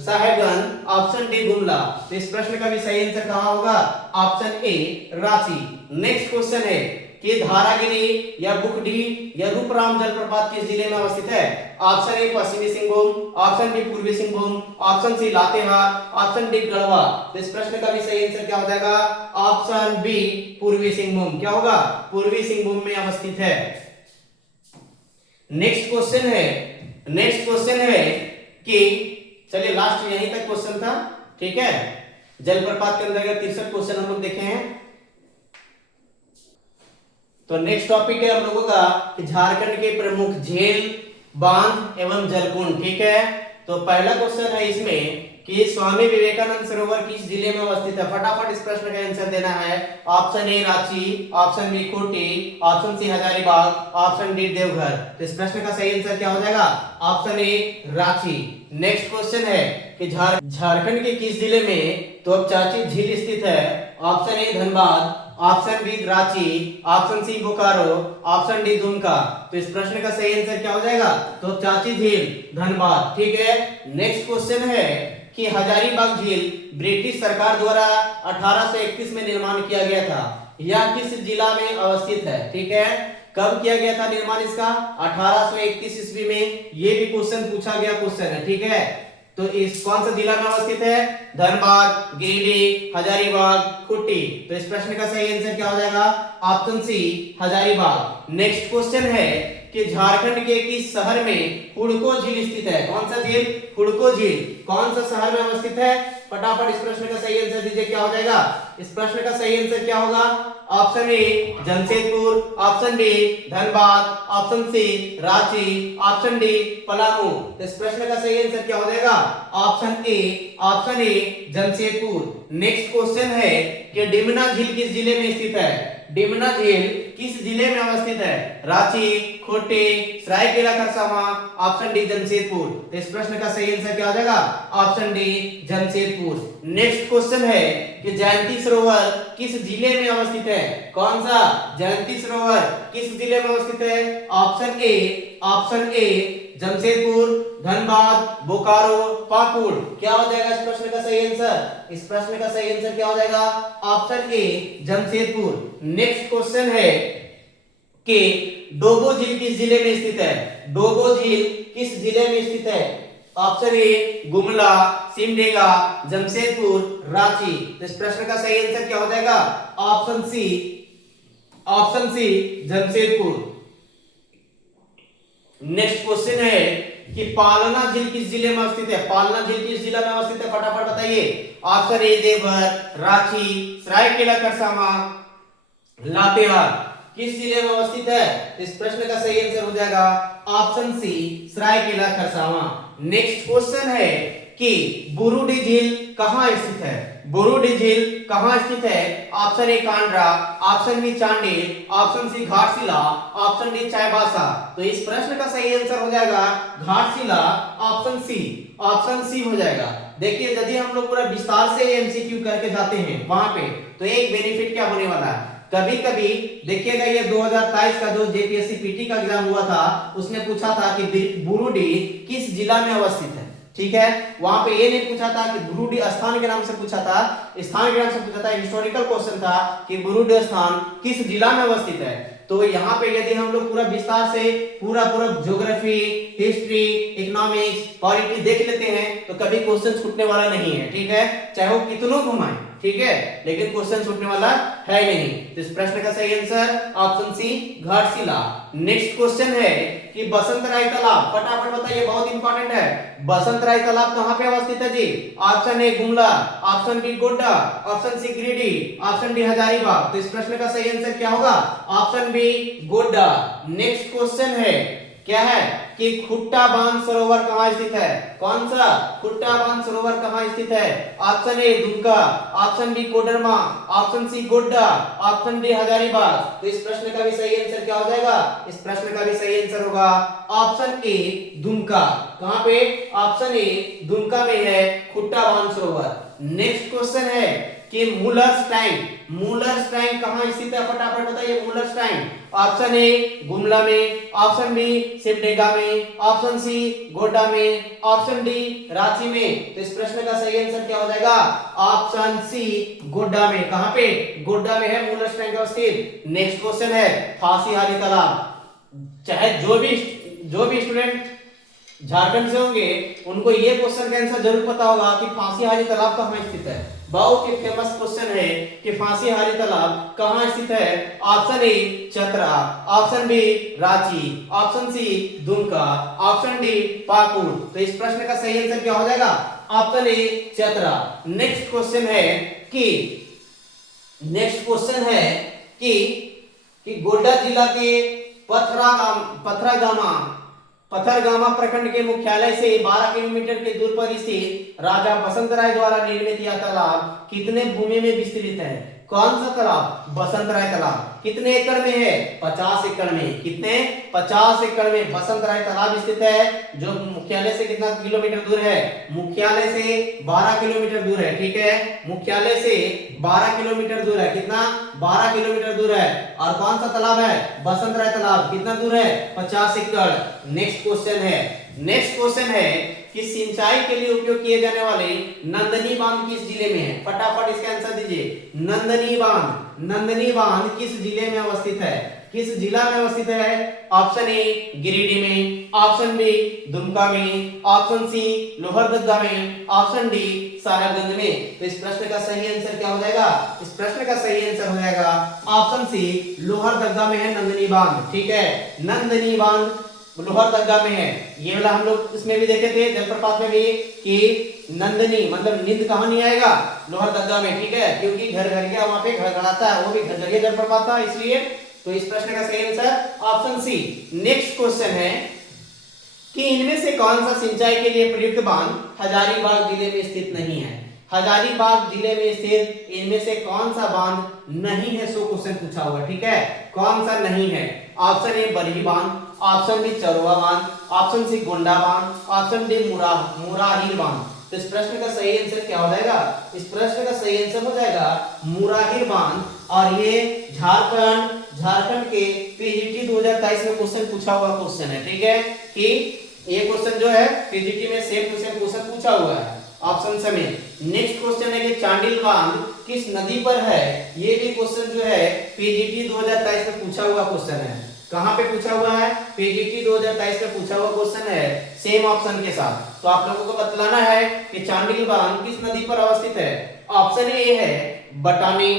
Sahebganj, option D Gumla. तो इस प्रश्न का भी सही आंसर कहां होगा? Option A Ranchi. Next question है कि धारागिरी या बुकडी या रूपराम जलप्रपात किस जिले में अवस्थित है? ऑप्शन ए पश्चिमी सिंहभूम, ऑप्शन बी पूर्वी Singhbhum, option C Latehar, option D Garhwa. तो इस प्रश्न का भी सही आंसर क्या हो जाएगा? ऑप्शन बी पूर्वी सिंहभूम। क्या होगा? पूर्वी सिंहभूम में अवस्थित है। नेक्स्ट क्वेश्चन है कि चलिए लास्ट यहीं तक क्वेश्चन था, ठीक है। जलप्रपात के अंतर्गत 63 क्वेश्चन हम लोग देखे हैं। तो नेक्स्ट टॉपिक है हम लोगों का कि झारखंड के प्रमुख झील, बांध एवं जलकुंड, ठीक है। तो पहला क्वेश्चन है इसमें कि स्वामी विवेकानंद सरोवर किस जिले में अवस्थित है? फटाफट इस प्रश्न का आंसर देना है। Option A Ranchi, option B Khunti, option C Hazaribagh, option D Deoghar. तो इस प्रश्न का सही आंसर क्या हो जाएगा? Option A Ranchi. Next question है कि झारखंड के किस जिले में तोपचांची झील स्थित है? Option A Dhanbad, option B Ranchi, option C Bokaro, option D Dumka. तो इस प्रश्न का सही आंसर क्या हो जाएगा? तोपचांची झील धनबाद, ठीक है। नेक्स्ट क्वेश्चन है कि हजारीबाग झील ब्रिटिश सरकार द्वारा 1831 में निर्माण किया गया था। यह किस जिला में अवस्थित है? ठीक है, कब किया गया था निर्माण इसका? 1831 ईस्वी में। ये भी क्वेश्चन पूछा गया क्वेश्चन है, ठीक है। तो इस कौन सा जिला में अवस्थित है? धनबाद, गिरिडीह, हजारीबाग, खूंटी। तो इस प्रश्न का सही आंसर क्या हो जाएगा? Option C Hazaribagh. Next question है कि झारखंड के किस शहर में हुड़को झील स्थित है? कौन सा झील? हुड़को झील कौन सा शहर में अवस्थित है? फटाफट इस प्रश्न का सही आंसर दीजिए, क्या हो जाएगा? इस प्रश्न का सही आंसर क्या होगा? Option A Jamshedpur, option B Dhanbad, option C Ranchi, option D Palamu. तो इस प्रश्न का सही आंसर क्या हो जाएगा? Option A Jamshedpur. Next question है कि डिमना झील किस जिले में स्थित है? डिमना झील किस जिले में अवस्थित है? Ranchi, Khunti, Saraikela Kharsawan, option D Jamshedpur. तो इस प्रश्न का सही आंसर क्या हो जाएगा? Option D Jamshedpur. Next question है कि जयंती सरोवर किस जिले में अवस्थित है? कौन सा? जयंती सरोवर किस जिले में अवस्थित है? Option A Jamshedpur, Dhanbad, Bokaro, Pakur. क्या हो जाएगा इस प्रश्न का सही आंसर? इस प्रश्न का सही आंसर क्या हो जाएगा? Option A Jamshedpur. Next question है कि डोबो झील किस जिले में स्थित है? डोबो झील किस जिले में स्थित है? Option A Gumla, Simdega, Jamshedpur, Ranchi. तो इस प्रश्न का सही आंसर क्या हो जाएगा? Option C Jamshedpur. Next question है कि पालना झील किस जिले में अवस्थित है? पालना झील किस जिला में अवस्थित है? फटाफट बताइए। Option A Deoghar, Ranchi, Saraikela Kharsawan, Latehar. किस जिले में अवस्थित है? इस प्रश्न का सही आंसर हो जाएगा option C Saraikela Kharsawan. Next question है कि बुरुडी झील कहां स्थित है? बुरुडी झील कहां स्थित है? Option A Kandra, option B Chandil, option C Ghatshila, option D Chaibasa. तो इस प्रश्न का सही आंसर हो जाएगा घाटशिला, ऑप्शन सी हो जाएगा। देखिए यदि हम लोग पूरा विस्तार से एमसीक्यू करके जाते हैं वहां पे, तो एक बेनिफिट क्या होने वाला है, कभी कभी देखिएगा ये 2023 का जो जेपीएससी पीटी का एग्जाम हुआ था उसने पूछा था कि बुरुडी किस जिला में अवस्थित है। ठीक है, वहां पे ये नहीं पूछा था कि बुरुडी स्थान के नाम से पूछा था, स्थान के नाम से पूछा था, हिस्टोरिकल क्वेश्चन था कि बुरुडी स्थान किस जिला में अवस्थित है। तो यहाँ पे यदि हम लोग पूरा विस्तार से पूरा ज्योग्राफी, हिस्ट्री, इकोनॉमिक्स, पॉलिटी देख लेते हैं तो कभी क्वेश्चन छूटने वाला नहीं है। ठीक है, चाहे वो कितनों घुमाए, ठीक है, लेकिन क्वेश्चन छूटने वाला है नहीं। तो इस प्रश्न का सही answer option C Ghatshila. Next question है कि बसंतराय तालाब, फटाफट बताइए, बहुत इंपॉर्टेंट है। बसंतराय तालाब कहां पे अवस्थित है जी? Option A Gumla, option B Godda, option C Giridih, option D Hazaribagh. तो इस प्रश्न का सही आंसर क्या होगा? Option B Godda. Next question है क्या है कि खुट्टा बांध सरोवर कहां स्थित है? कौन सा? खुट्टा बांध सरोवर कहां स्थित है? Option A Dumka, option B Koderma, option C Godda, option D Hazaribagh. तो इस प्रश्न का भी सही आंसर क्या हो जाएगा? इस प्रश्न का भी सही आंसर होगा ऑप्शन ए दुमका। कहां पे? ऑप्शन ए दुमका में है खुट्टा बांध सरोवर। नेक्स्ट क्वेश्चन है कि मूलर्स टैंक कहां स्थित है, फटाफट बताइए मूलर्स टैंक। ऑप्शन ए गुमला में, ऑप्शन बी सिमडेगा में, ऑप्शन सी गोड्डा में, ऑप्शन डी रांची में। तो इस प्रश्न का सही आंसर क्या हो जाएगा, ऑप्शन सी गोड्डा में। कहां पे, गोड्डा में है मूलर्स टैंक स्थित। नेक्स्ट क्वेश्चन है फांसी हारी तालाब। चाहे जो भी स्टूडेंट झारखंड से होंगे उनको ये क्वेश्चन का आंसर जरूर पता होगा कि फांसी हारी तालाब कहां स्थित है। बहुत ही फेमस क्वेश्चन है कि फांसी हारी तालाब कहां स्थित है। Option A Chatra, option B Ranchi, option C Dumka, option D Pakur. तो इस प्रश्न का सही आंसर क्या हो जाएगा, option A Chatra. Next question है कि गोड्डा जिला के पथरगामा प्रखंड के मुख्यालय से 12 किलोमीटर के दूर पर स्थित राजा बसंत राय द्वारा निर्मित यह तालाब कितने भूमि में विस्तृत है। कौन सा तालाब, बसंत राय तालाब। कितने एकड़ में है, 50 एकड़ में। कितने, 50 एकड़ में बसंत राय तालाब स्थित है, जो मुख्यालय से कितना किलोमीटर दूर है, मुख्यालय से 12 किलोमीटर दूर है। ठीक है, मुख्यालय से 12 किलोमीटर दूर है। कितना, 12 किलोमीटर दूर है। और कौन सा तालाब है, बसंत राय तालाब। कितना दूर है, 50 एकड़। नेक्स्ट क्वेश्चन है कि सिंचाई के लिए उपयोग किए जाने वाले नंदनी बांध किस जिले में है। फटाफट इसका आंसर दीजिए। नंदनी बांध किस जिले में अवस्थित है, किस जिला में अवस्थित है। ऑप्शन ए गिरिडीह में, ऑप्शन बी दुमका में, ऑप्शन सी लोहरदगा में, ऑप्शन डी साहेबगंज में। तो इस प्रश्न का सही आंसर क्या हो जाएगा, इस प्रश्न का सही आंसर हो जाएगा ऑप्शन सी लोहरदगा में है नंदनी बांध। ठीक है, नंदनी बांध लोहरदगा में है। ये वाला हम लोग इसमें भी देखे थे जलप्रपात में भी कि नंदनी मतलब नींद कहां नहीं आएगा, लोहरदगा में। ठीक है, क्योंकि घर घर गया वहां पे घड़घड़ाता है, वो भी घर जगह जलप्रपात था इसलिए। तो इस प्रश्न का सही answer option C. Next question है कि इनमें से कौन सा सिंचाई के लिए प्रयुक्त बांध हजारीबाग जिले में स्थित नहीं है। हजारीबाग जिले में स्थित इनमें से कौन सा बांध नहीं है, सो क्वेश्चन पूछा हुआ। ठीक है, कौन सा नहीं है। ऑप्शन ए बरही बांध, ऑप्शन बी चरवा बांध, ऑप्शन सी गोंडा बांध, ऑप्शन डी मुराहिल बांध। तो इस प्रश्न का सही आंसर क्या हो जाएगा, इस प्रश्न का सही आंसर हो जाएगा मुराहिल बांध। और ये झारखंड के पीजीटी 2023 में क्वेश्चन पूछा हुआ क्वेश्चन है। ठीक है, कि ये क्वेश्चन जो है पीजीटी में सेम टू सेम क्वेश्चन पूछा हुआ है ऑप्शन से में। नेक्स्ट क्वेश्चन है कि चांडिल बांध किस नदी पर है। ये भी क्वेश्चन जो है पीजीटी 2023 में पूछा हुआ क्वेश्चन है। कहां पे पूछा हुआ है, पीजीटी 2023 में पूछा हुआ क्वेश्चन है सेम ऑप्शन के साथ। तो आप लोगों को बतलाना है कि चांडिल बांध किस नदी पर अवस्थित है। ऑप्शन ए है बटानी,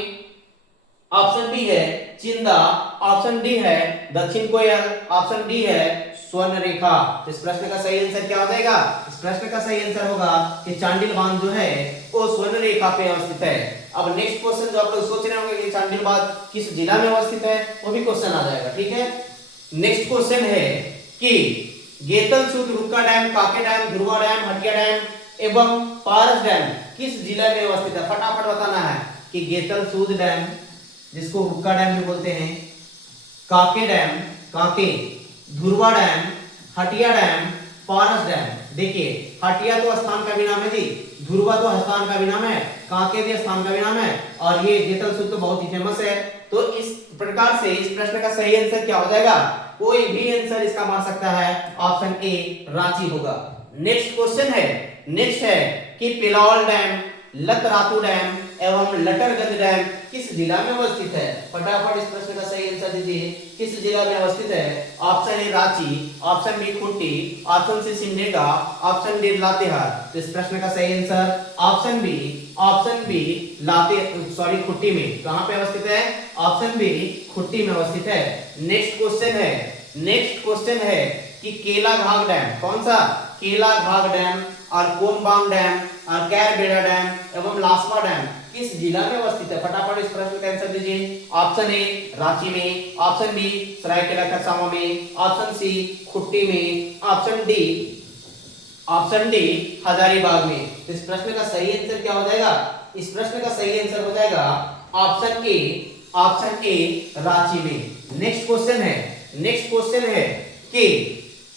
ऑप्शन बी है चिंदा, ऑप्शन डी है दक्षिण कोयल, ऑप्शन डी है स्वर्ण रेखा। तो इस प्रश्न का सही आंसर क्या हो जाएगा, इस प्रश्न का सही आंसर होगा कि चांडिल बांध जो है वो स्वर्ण रेखा पे अवस्थित है। अब नेक्स्ट क्वेश्चन जो आप लोग सोच रहे होंगे कि चांडिल बांध किस जिला में अवस्थित है, वो भी क्वेश्चन आ जाएगा। ठीक है, नेक्स्ट क्वेश्चन है कि गेतल सूद रुक्का डैम, काके dam, Dhruva dam, Hatia dam एवं पारस डैम किस जिला में अवस्थित है। फटाफट बताना है कि गेतल सूद डैम जिसको हुक्का डैम भी बोलते हैं, काके डैम, काके, ध्रुवा डैम, हटिया डैम, पारस डैम। देखिए हटिया तो स्थान का भी नाम है जी, ध्रुवा तो स्थान का भी नाम है, काके भी स्थान का भी नाम है, और ये गेतल सूद तो बहुत ही फेमस है। तो इस प्रकार से इस प्रश्न का सही आंसर क्या हो जाएगा, कोई भी आंसर इसका मार सकता है, ऑप्शन ए रांची होगा। नेक्स्ट क्वेश्चन है, नेक्स्ट है कि पिलौल डैम, लतरातू डैम एवं लटरगंज डैम किस जिला में अवस्थित है। फटाफट इस प्रश्न का सही आंसर दीजिए, किस जिला में अवस्थित है। Option A Ranchi, option B Khunti, option C Simdega, option D Latehar. तो इस प्रश्न का सही आंसर ऑप्शन बी खूंटी में। कहां पे अवस्थित है, ऑप्शन बी खूंटी में अवस्थित है। नेक्स्ट क्वेश्चन है कि केलाघाग डैम, कौन सा, केलाघाग डैम और कोमबांग डैम और कैरबेड़ा डैम एवं लासवा डैम किस जिला में अवस्थित है। फटाफट इस प्रश्न का आंसर दीजिए। ऑप्शन ए रांची में, ऑप्शन बी सरायकेला खरसावां में, ऑप्शन सी खूंटी में, ऑप्शन डी हजारीबाग में। तो इस प्रश्न का सही आंसर क्या हो जाएगा, इस प्रश्न का सही आंसर हो जाएगा ऑप्शन ए रांची में। नेक्स्ट क्वेश्चन है कि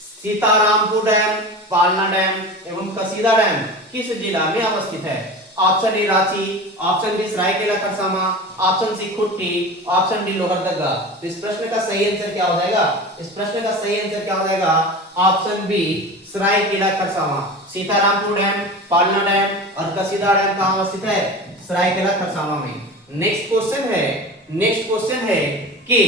सीतारामपुर डैम, पालना डैम एवं कसीदा डैम किस जिला में अवस्थित है। Option A Ranchi, option B Saraikela Kharsawan, option C Khunti, option D Lohardaga. तो इस प्रश्न का सही आंसर क्या हो जाएगा? इस प्रश्न का सही आंसर क्या हो जाएगा? Option B Saraikela Kharsawan. Sitarampur dam, Palna dam और कसीदा डैम कहां अवस्थित है? सरायकेला खरसावां में। नेक्स्ट क्वेश्चन है कि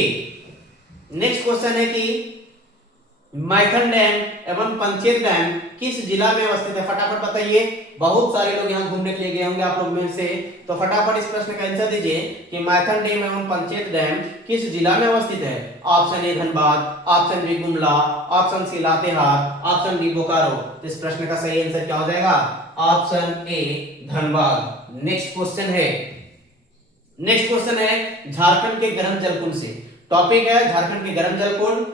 माइथन डैम एवं पंचेत डैम किस जिला में अवस्थित है? फटाफट बताइए। बहुत सारे लोग यहाँ घूमने के लिए गए होंगे आप लोग में से, तो फटाफट इस प्रश्न का आंसर दीजिए कि माइथन डैम एवं पंचेत डैम किस जिला में अवस्थित है? Option A Dhanbad, option B Gumla, option C Latehar, option D Bokaro. तो इस प्रश्न का सही आंसर क्या हो जाएगा? Option A Dhanbad. Next question है झारखंड के गर्म जलकुंड से। टॉपिक है झारखंड के गर्म जलकुंड,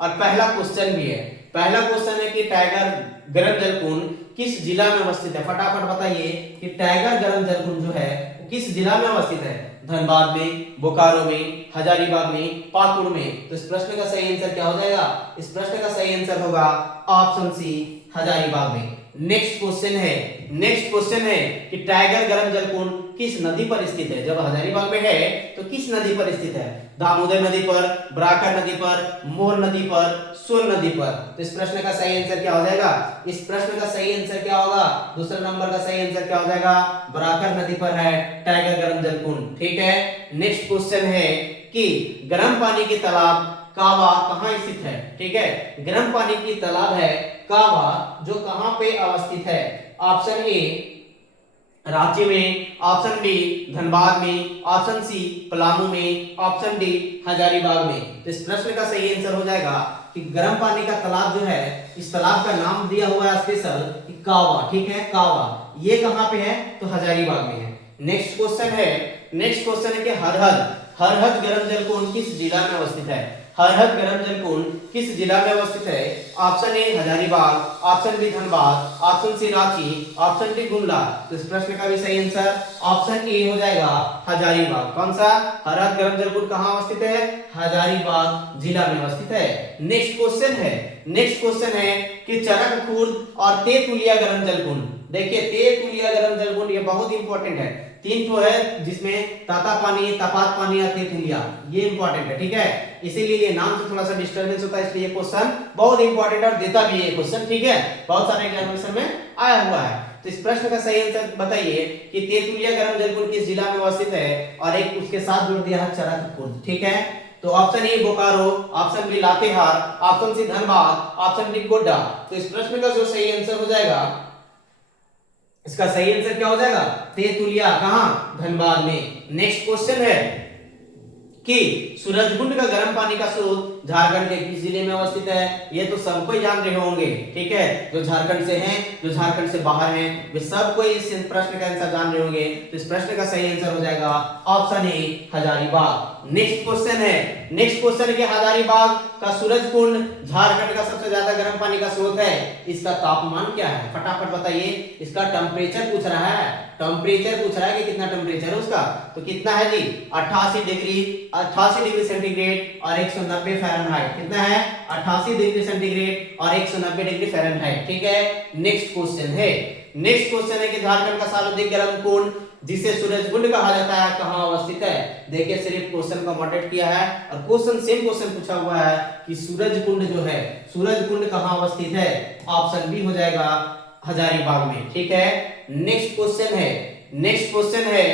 और पहला क्वेश्चन भी है। पहला क्वेश्चन है कि टाइगर गर्म जलकुंड किस जिला में अवस्थित है? फटाफट बताइए कि टाइगर गर्म जलकुंड जो है वो किस जिला में अवस्थित है? धनबाद में, बोकारो में, हजारीबाग में, पाकुड़ में। तो इस प्रश्न का सही आंसर क्या हो जाएगा? इस प्रश्न का सही आंसर होगा ऑप्शन सी हजारीबाग में। नेक्स्ट क्वेश्चन है कि टाइगर गर्म जलकुंड किस नदी पर स्थित है? जब हजारीबाग में है तो किस नदी पर स्थित है? दामोदर नदी पर, बराकर नदी पर, मोर नदी पर, सोन नदी पर। तो इस प्रश्न का सही आंसर क्या हो जाएगा? इस प्रश्न का सही आंसर क्या होगा? दूसरे नंबर का सही आंसर क्या हो जाएगा? बराकर नदी पर है टाइगर गर्म जलकुंड। ठीक है। नेक्स्ट क्वेश्चन है कि गर्म पानी के तालाब कावा कहां स्थित है? ठीक है, गर्म पानी की तालाब है कावा, जो कहां पे अवस्थित है? ऑप्शन ए रांची में, ऑप्शन बी धनबाद में, ऑप्शन सी पलामू में, ऑप्शन डी हजारीबाग में। तो इस प्रश्न का सही आंसर हो जाएगा कि गर्म पानी का तालाब जो है, इस तालाब का नाम दिया हुआ है स्पेशल कि कावा। ठीक है, कावा। ये कहां पे है? तो हजारीबाग में है। नेक्स्ट क्वेश्चन है कि हरहद गर्म जलकुंड किस जिला में अवस्थित है? हरहद गर्म जलकुंड किस जिला में अवस्थित है? Option A Hazaribagh, option B Dhanbad, option C Ranchi, option D Gumla. तो इस प्रश्न का भी सही आंसर ऑप्शन ए हो जाएगा हजारीबाग। कौन सा? हरहद गर्म जलकुंड कहां अवस्थित है? हजारीबाग जिला में अवस्थित है। नेक्स्ट क्वेश्चन है कि चरक खुर्द और तेतुलिया गर्म जलकुंड। देखिए तेतुलिया गर्म जलकुंड ये बहुत इंपॉर्टेंट है। तीन तो है जिसमें ताता पानी, तपात पानी और तेतुलिया, ये इंपॉर्टेंट है। ठीक है, इसीलिए ये नाम से थोड़ा सा डिस्टर्बेंस होता है, इसलिए ये क्वेश्चन बहुत इंपॉर्टेंट और देता भी है क्वेश्चन। ठीक है, बहुत सारे एग्जामिनेशन में आया हुआ है। तो इस प्रश्न का सही आंसर बताइए कि तेतुलिया गर्म जलकुंड किस जिला में अवस्थित है, और एक उसके साथ जुड़ दिया है चरक खुर्द। ठीक है, तो option A Bokaro, option B Latehar, option C Dhanbad, option D Godda. तो इस प्रश्न का जो सही आंसर हो जाएगा, इसका सही आंसर क्या हो जाएगा? तेतुलिया। कहां? धनबाद में। नेक्स्ट क्वेश्चन है कि सूरजकुंड का गर्म पानी का स्रोत झारखंड के किस जिले में अवस्थित है? ये तो सबको जान रहे होंगे। ठीक है, जो झारखंड से हैं, जो झारखंड से बाहर हैं, वे सब कोई इस प्रश्न का आंसर जान रहे होंगे। तो इस प्रश्न का सही आंसर हो जाएगा option A Hazaribagh. Next question है कि हजारीबाग का सूरजकुंड झारखंड का सबसे ज्यादा गर्म पानी का स्रोत है। इसका तापमान क्या है? फटाफट बताइए। इसका टेम्परेचर पूछ रहा है कि कितना टेम्परेचर है उसका। तो कितना है जी? 88 डिग्री सेंटीग्रेड और 190 फ़ारेनहाइट। कितना है? 88 डिग्री सेंटीग्रेड और 190 डिग्री फ़ारेनहाइट। ठीक है। नेक्स्ट क्वेश्चन है कि झारखंड का सर्वाधिक गर्म कुंड जिसे सूरजकुंड कहा जाता है कहां अवस्थित है? देखिए सिर्फ क्वेश्चन को मॉडरेट किया है और सेम क्वेश्चन पूछा हुआ है कि सूरजकुंड जो है, सूरजकुंड कहां अवस्थित है? ऑप्शन बी हो जाएगा हजारीबाग में। ठीक है। नेक्स्ट क्वेश्चन है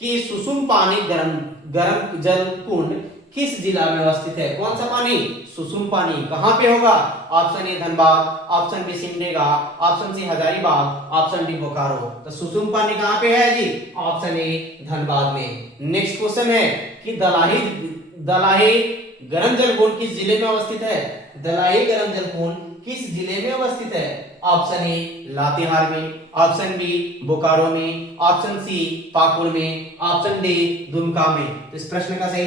कि सुसुम पानी गर्म जल कुंड किस जिला में अवस्थित है? कौन सा पानी? सुसुम पानी। कहां पे होगा? Option A Dhanbad, option B Simdega, option C Hazaribagh, option D Bokaro. तो सुसुम पानी कहां पे है जी? ऑप्शन ए धनबाद में। नेक्स्ट क्वेश्चन है कि दलाही गर्म जल कुंड किस जिले में अवस्थित है? दलाही गर्म जल कुंड किस जिले में अवस्थित है? ऑप्शन ए लातेहार में, ऑप्शन बी बोकारो में, ऑप्शन सी पाकुड़ में, ऑप्शन डी दुमका में। तो इस प्रश्न का सही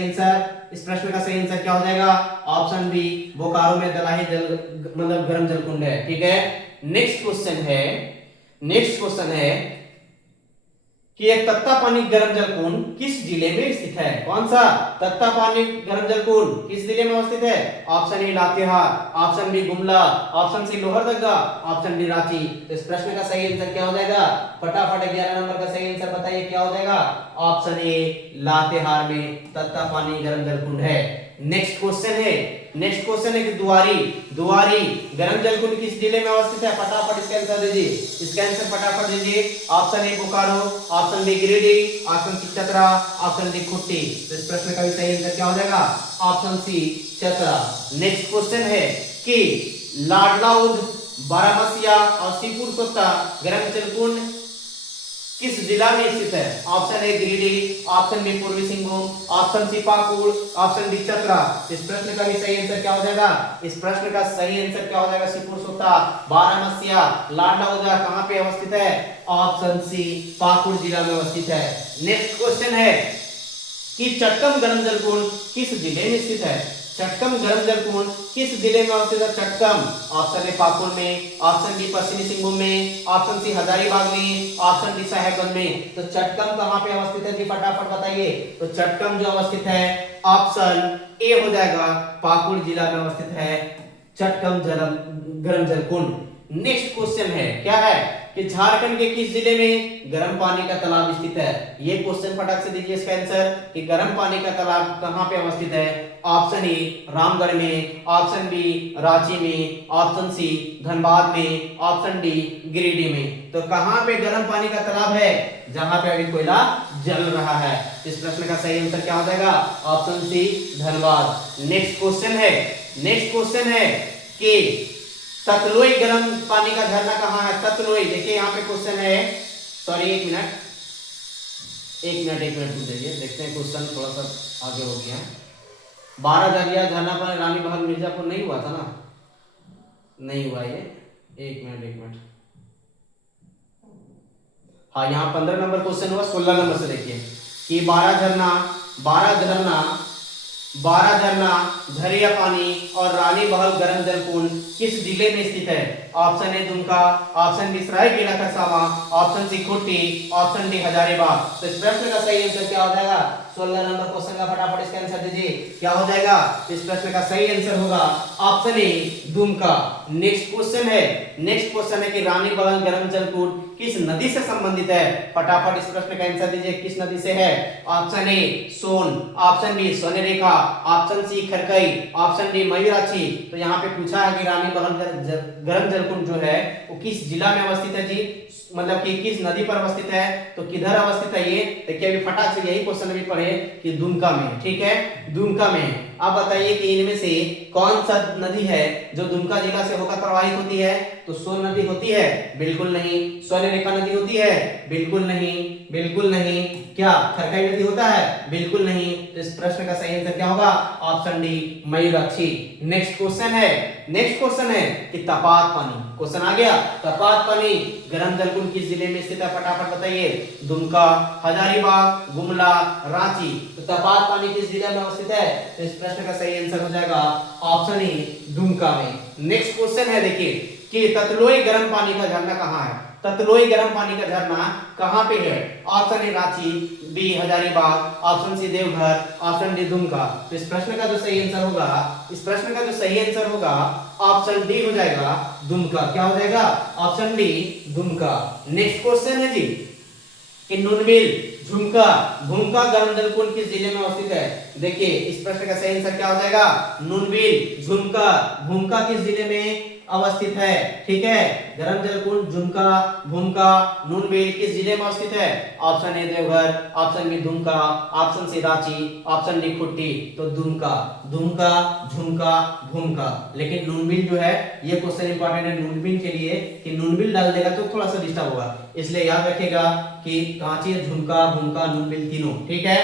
आंसर क्या हो जाएगा? ऑप्शन बी बोकारो में दलाही मतलब गर्म जल कुंड है। ठीक है। नेक्स्ट क्वेश्चन है कि एक तत्ता पानी गर्म जल कुंड किस जिले में स्थित है? कौन सा तत्ता पानी गर्म जल कुंड किस जिले में अवस्थित है? Option A Latehar, option B Gumla, option C Lohardaga, option D Ranchi. तो इस प्रश्न का सही आंसर क्या हो जाएगा? फटाफट 11 नंबर का सही आंसर बताइए क्या हो जाएगा? ऑप्शन ए लातेहार में तत्ता पानी गर्म जल कुंड है। नेक्स्ट क्वेश्चन है कि दुआरी गर्म जल कुंड किस जिले में अवस्थित है? फटाफट इसका आंसर दीजिए, इसका आंसर फटाफट दीजिए। Option A Bokaro, option B Giridih, option C Chatra, option D Khunti. तो इस प्रश्न का भी सही आंसर क्या हो जाएगा? Option C Chatra. Next question है कि लाडलाउद, बारामसिया और सीपुर सोता गर्म जल कुंड किस जिला में स्थित है? Option A Giridih, option B पूर्वी Singhbhum, option C Pakur, option D Chatra. इस प्रश्न का भी सही आंसर क्या हो जाएगा? इस प्रश्न का सही आंसर क्या हो जाएगा? सीपुर सोता, बारामसिया, लाडलाउदा कहां पे अवस्थित है? ऑप्शन सी पाकुड़ जिला में अवस्थित है। नेक्स्ट क्वेश्चन है कि चटकम गर्म जल कुंड किस जिले में स्थित है? चटकम गर्म जल कुंड किस जिले में अवस्थित है? चटकम ऑप्शन ए पाकुड़ में, ऑप्शन बी पश्चिमी सिंहभूम में, ऑप्शन सी हजारीबाग में, ऑप्शन डी साहेबगंज में। तो चटकम कहां पे अवस्थित है जी? फटाफट बताइए। तो चटकम जो अवस्थित है ऑप्शन ए हो जाएगा, पाकुड़ जिला में अवस्थित है चटकम गर्म जल कुंड। नेक्स्ट क्वेश्चन है क्या है कि झारखंड के किस जिले में गर्म पानी का तालाब स्थित है? ये क्वेश्चन फटाक से दीजिए इसका आंसर कि गर्म पानी का तालाब कहां पे अवस्थित है? ऑप्शन ए रामगढ़ में, ऑप्शन बी रांची में, ऑप्शन सी धनबाद में, ऑप्शन डी गिरिडीह में। तो कहां पे गर्म पानी का तालाब है? जहां पे अभी कोयला जल रहा है। इस प्रश्न का सही आंसर क्या हो जाएगा? Option C Dhanbad. Next question है कि ततलोई गर्म पानी का झरना कहाँ है? ततलोई, देखिए यहाँ पे क्वेश्चन है, सॉरी एक मिनट रुक जाइए, देखते हैं क्वेश्चन थोड़ा सा आगे हो गया। 12 दरिया झरना पर रानी महल मिर्जापुर नहीं हुआ था ना? नहीं हुआ ये, एक मिनट। हाँ, यहाँ 15 नंबर क्वेश्चन हुआ, 16 नंबर से देखिए कि 12 झरना झरिया पानी और रानी महल गर्म जल कुंड किस जिले में स्थित है? Option A Dumka, option B Saraikela Kharsawan, option C Khunti, option D Hazaribagh. तो इस प्रश्न का सही आंसर क्या हो जाएगा? 16 नंबर क्वेश्चन का फटाफट इसका आंसर दीजिए, क्या हो जाएगा? इस प्रश्न का सही आंसर होगा option A Dumka. Next question है कि रानी महल गर्म जल कुंड किस नदी से संबंधित है? फटाफट इस प्रश्न का आंसर दीजिए, किस नदी से है? Option A Son, option B Subarnarekha, option C Kharkai, option D Mayurakshi. तो यहाँ पे पूछा है कि रानी महल गर्म जल कुंड जो है वो किस जिला में अवस्थित है जी? मतलब कि किस नदी पर अवस्थित है? तो किधर अवस्थित है ये? देखिए अभी फटाक से यही क्वेश्चन भी पढ़े कि दुमका में, ठीक है, दुमका में। अब बताइए कि इनमें से कौन सा नदी है जो दुमका जिला से होकर प्रवाहित होती है? तो सोन नदी होती है? बिल्कुल नहीं। स्वर्णरेखा नदी होती है? बिल्कुल नहीं। क्या खरकई नदी होता है? बिल्कुल नहीं। तो इस प्रश्न का सही आंसर क्या होगा? Option D Mayurakshi. Next question है कि तपात पानी, क्वेश्चन आ गया, तपात पानी गर्म जल कुंड किस जिले में स्थित है? फटाफट बताइए। दुमका, हजारीबाग, गुमला, रांची। तो तपात पानी किस जिले में अवस्थित है? तो इस प्रश्न का सही आंसर हो जाएगा ऑप्शन ए दुमका में। नेक्स्ट क्वेश्चन है देखिए कि ततलोई गर्म पानी का झरना कहाँ है? ततलोई गर्म पानी का झरना कहाँ पे है? Option A Ranchi, B Hazaribagh, option C Deoghar, option D Dumka. तो इस प्रश्न का जो सही आंसर होगा ऑप्शन डी हो जाएगा दुमका। क्या हो जाएगा? Option D Dumka. Next question है जी कि नुनबिल भूमका गर्म जल कुंड किस जिले में अवस्थित है? देखिए इस प्रश्न का सही आंसर क्या हो जाएगा? नुनबिल भूमका किस जिले में अवस्थित है? ठीक है, गर्म जल कुंड भूमका नुनबिल किस जिले में अवस्थित है? Option A Deoghar, option B Dumka, option C Ranchi, option D Khunti. तो दुमका, झुमका, भूमका। लेकिन नुनबिल जो है ये क्वेश्चन इंपॉर्टेंट है नुनबिल के लिए कि नुनबिल डाल देगा तो थोड़ा सा डिस्टर्ब होगा, इसलिए याद रखिएगा कि रांची, झुमका, भूमका, नुनबिल तीनों। ठीक है।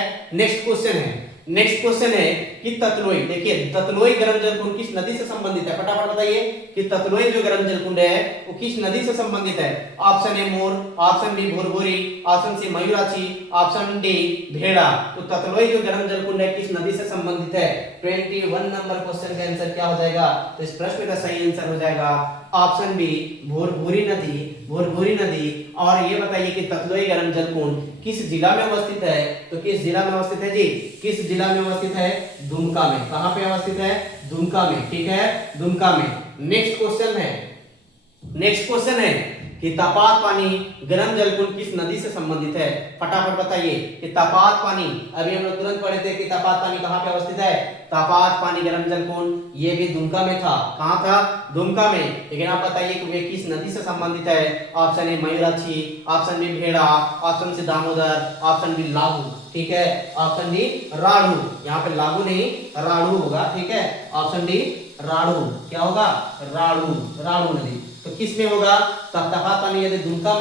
नेक्स्ट क्वेश्चन है कि ततलोई, देखिए ततलोई गर्म जल कुंड किस नदी से संबंधित है? फटाफट बताइए कि ततलोई जो गर्म जल कुंड है वो किस नदी से संबंधित है? Option A Mor, option B Bhorbhori, option C Mayurakshi, option D Bhera. तो ततलोई जो गर्म जल कुंड है किस नदी से संबंधित है? 21 नंबर क्वेश्चन का आंसर क्या हो जाएगा? तो इस प्रश्न का सही आंसर हो जाएगा ऑप्शन बी भोरभोरी नदी भुरभुरी नदी। और ये बताइए कि ततलोई गर्म जल कुंड किस जिला में अवस्थित है? तो किस जिला में अवस्थित है जी? किस जिला में अवस्थित है? दुमका में। कहां पे अवस्थित है? दुमका में। ठीक है, दुमका में। नेक्स्ट क्वेश्चन है कि तपात पानी गर्म जल कुंड किस नदी से संबंधित है? फटाफट बताइए कि तपात पानी, अभी हम लोग तुरंत पढ़े थे कि तपात पानी कहां पे अवस्थित है? तपात पानी गर्म जल कुंड ये भी दुमका में था। कहां था? दुमका में। लेकिन आप बताइए कि वे किस नदी से संबंधित है? Option A Mayurakshi, option B Bhera, option C Damodar, option B लागू। ठीक है, ऑप्शन डी राढ़ू। यहाँ पे लागू नहीं राढ़ू होगा। ठीक है, ऑप्शन डी राढ़ू। क्या होगा? राढ़ू, राढ़ू नदी। तो किस में होगा? तपात पानी यदि दुमका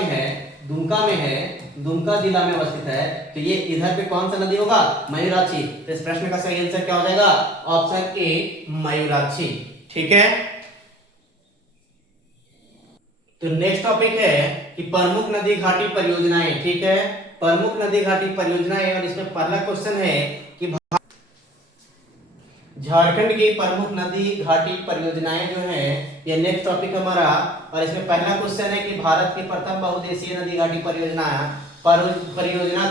में है, दुमका जिला में अवस्थित है, तो ये इधर पे कौन सा नदी होगा? मयूराक्षी। तो इस प्रश्न का सही आंसर क्या हो जाएगा? Option A Mayurakshi. ठीक है, तो नेक्स्ट टॉपिक है कि प्रमुख नदी घाटी परियोजनाएं। ठीक है, प्रमुख नदी घाटी परियोजनाएं। और इसमें पहला क्वेश्चन है कि झारखंड की प्रमुख नदी घाटी परियोजनाएं जो है, ये नेक्स्ट टॉपिक हमारा। और इसमें पहला क्वेश्चन है कि भारत की प्रथम बहुउद्देशीय नदी घाटी परियोजना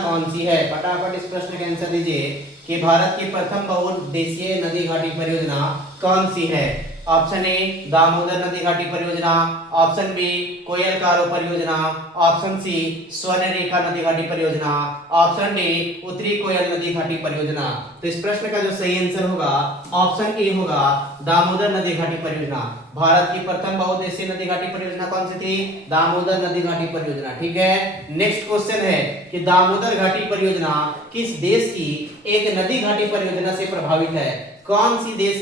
कौन सी है? फटाफट इस प्रश्न का आंसर दीजिए कि भारत की प्रथम बहुउद्देशीय नदी घाटी परियोजना कौन सी है? ऑप्शन ए दामोदर नदी घाटी परियोजना, ऑप्शन बी कोयल कारो परियोजना, ऑप्शन सी स्वर्ण रेखा नदी घाटी परियोजना, ऑप्शन डी उत्तरी कोयल नदी घाटी परियोजना। तो इस प्रश्न का जो सही आंसर होगा ऑप्शन ए होगा, दामोदर नदी घाटी परियोजना। भारत की प्रथम बहुउद्देशीय नदी घाटी परियोजना कौन सी थी? दामोदर नदी घाटी परियोजना। ठीक है, नेक्स्ट क्वेश्चन है कि दामोदर घाटी परियोजना किस देश की एक नदी घाटी परियोजना से प्रभावित है? कौन सी देश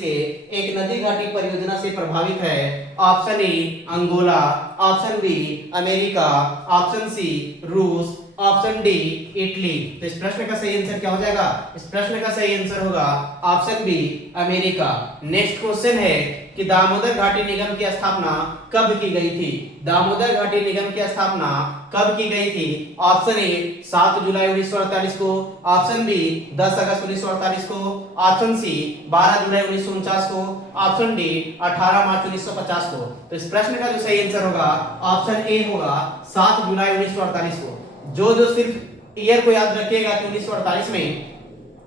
के एक नदी घाटी परियोजना से प्रभावित है? Option A Angola, option B America, option C रूस, ऑप्शन डी इटली। तो इस प्रश्न का सही आंसर क्या हो जाएगा? इस प्रश्न का सही आंसर होगा option B America. Next question है कि दामोदर घाटी निगम की स्थापना कब की गई थी? दामोदर घाटी निगम की स्थापना कब की गई थी? ऑप्शन ए 7 जुलाई 1948 को, ऑप्शन बी 10 अगस्त 1948 को, ऑप्शन सी 12 जुलाई 1949 को, ऑप्शन डी 18 मार्च 1950 को। तो इस प्रश्न का जो सही आंसर होगा ऑप्शन ए होगा 7 जुलाई 1948 को। जो सिर्फ ईयर को याद रखिएगा कि 1948 में,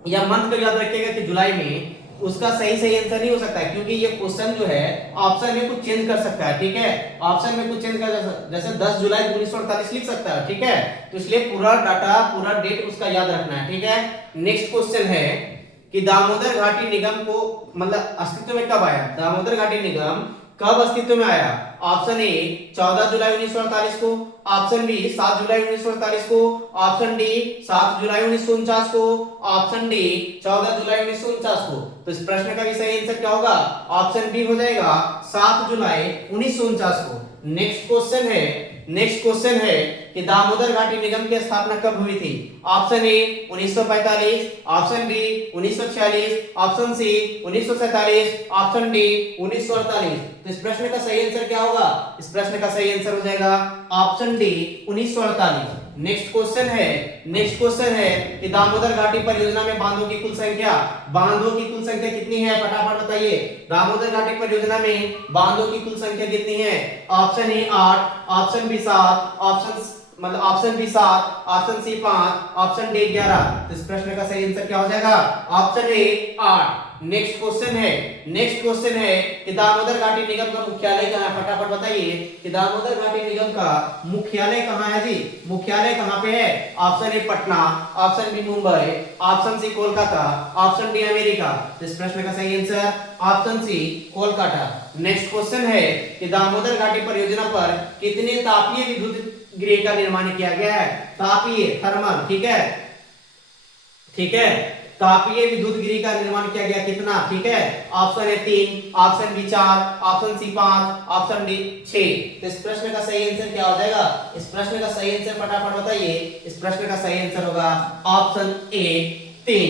या मंथ को याद रखिएगा कि जुलाई में, उसका सही आंसर नहीं हो सकता है, क्योंकि ये क्वेश्चन जो है ऑप्शन में कुछ चेंज कर सकता है। ठीक है, ऑप्शन में कुछ चेंज कर सकता है, जैसे 10 जुलाई 1948 लिख सकता है। ठीक है, तो इसलिए पूरा डाटा, पूरा डेट उसका याद रखना है। ठीक है, नेक्स्ट क्वेश्चन है कि दामोदर घाटी निगम को मतलब अस्तित्व में कब आया? दामोदर घाटी निगम कब अस्तित्व में आया? ऑप्शन ए 14 जुलाई 1948 को, ऑप्शन बी 7 जुलाई 1948 को, ऑप्शन डी 7 जुलाई 1949 को, ऑप्शन डी 14 जुलाई 1949 को। तो इस प्रश्न का भी सही आंसर क्या होगा? ऑप्शन बी हो जाएगा 7 जुलाई 1949 को। नेक्स्ट क्वेश्चन है कि दामोदर घाटी निगम की स्थापना कब हुई थी? Option A 1945, option B 1946, option C 1947, option D 1948। तो इस प्रश्न का सही आंसर क्या होगा? इस प्रश्न का सही आंसर हो जाएगा ऑप्शन डी 1948। नेक्स्ट क्वेश्चन है कि दामोदर घाटी परियोजना में बांधों की कुल संख्या कितनी है? फटाफट बताइए, दामोदर घाटी परियोजना में बांधों की कुल संख्या कितनी है? Option A 8, option B 7, option B 7, option C 5, option D 11। तो इस प्रश्न का सही आंसर क्या हो जाएगा? Option A 8। नेक्स्ट क्वेश्चन है कि दामोदर घाटी निगम का मुख्यालय कहाँ है? फटाफट बताइए कि दामोदर घाटी निगम का मुख्यालय कहाँ है जी? मुख्यालय कहाँ पे है? Option A Patna, option B Mumbai, option C Kolkata, option D America. तो इस प्रश्न का सही answer option C Kolkata. Next question है कि दामोदर घाटी परियोजना पर कितने तापीय विद्युत गृह का निर्माण किया गया है? तापीय, थर्मल। ठीक है, तापीय विद्युत गृह का निर्माण किया गया कितना? ठीक है, option A 3, option B 4, option C 5, option D 6। तो इस प्रश्न का सही आंसर क्या हो जाएगा? इस प्रश्न का सही आंसर फटाफट बताइए। इस प्रश्न का सही आंसर होगा ऑप्शन ए 3।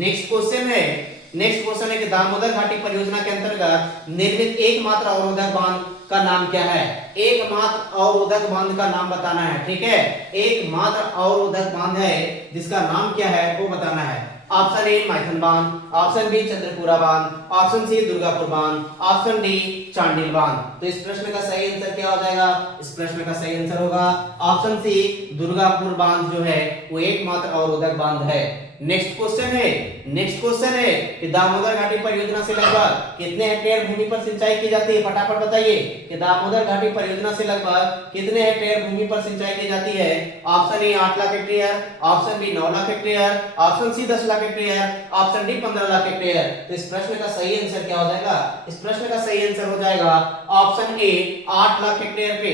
नेक्स्ट क्वेश्चन है कि दामोदर घाटी परियोजना के अंतर्गत निर्मित एकमात्र अवरोधक बांध का नाम क्या है? एकमात्र अवरोधक बांध का नाम बताना है। ठीक है, एकमात्र अवरोधक बांध है जिसका नाम क्या है वो बताना है। ऑप्शन ए माइथन बांध, ऑप्शन बी चंद्रपुरा बांध, ऑप्शन सी दुर्गापुर बांध, ऑप्शन डी चांडिल बांध। तो इस प्रश्न का सही आंसर क्या हो जाएगा? इस प्रश्न का सही आंसर होगा ऑप्शन सी, दुर्गापुर बांध जो है वो एकमात्र अवरोधक बांध है। नेक्स्ट क्वेश्चन है कि दामोदर घाटी परियोजना से लगभग कितने हेक्टेयर भूमि पर सिंचाई की जाती है? फटाफट बताइए कि दामोदर घाटी परियोजना से लगभग कितने हेक्टेयर भूमि पर सिंचाई की जाती है? Option A 8 lakh hectare, option B 9 lakh hectare, option C 10 lakh hectare, option D 15 lakh hectare. तो इस प्रश्न का सही आंसर क्या हो जाएगा? इस प्रश्न का सही आंसर हो जाएगा ऑप्शन ए 8 लाख हेक्टेयर पे।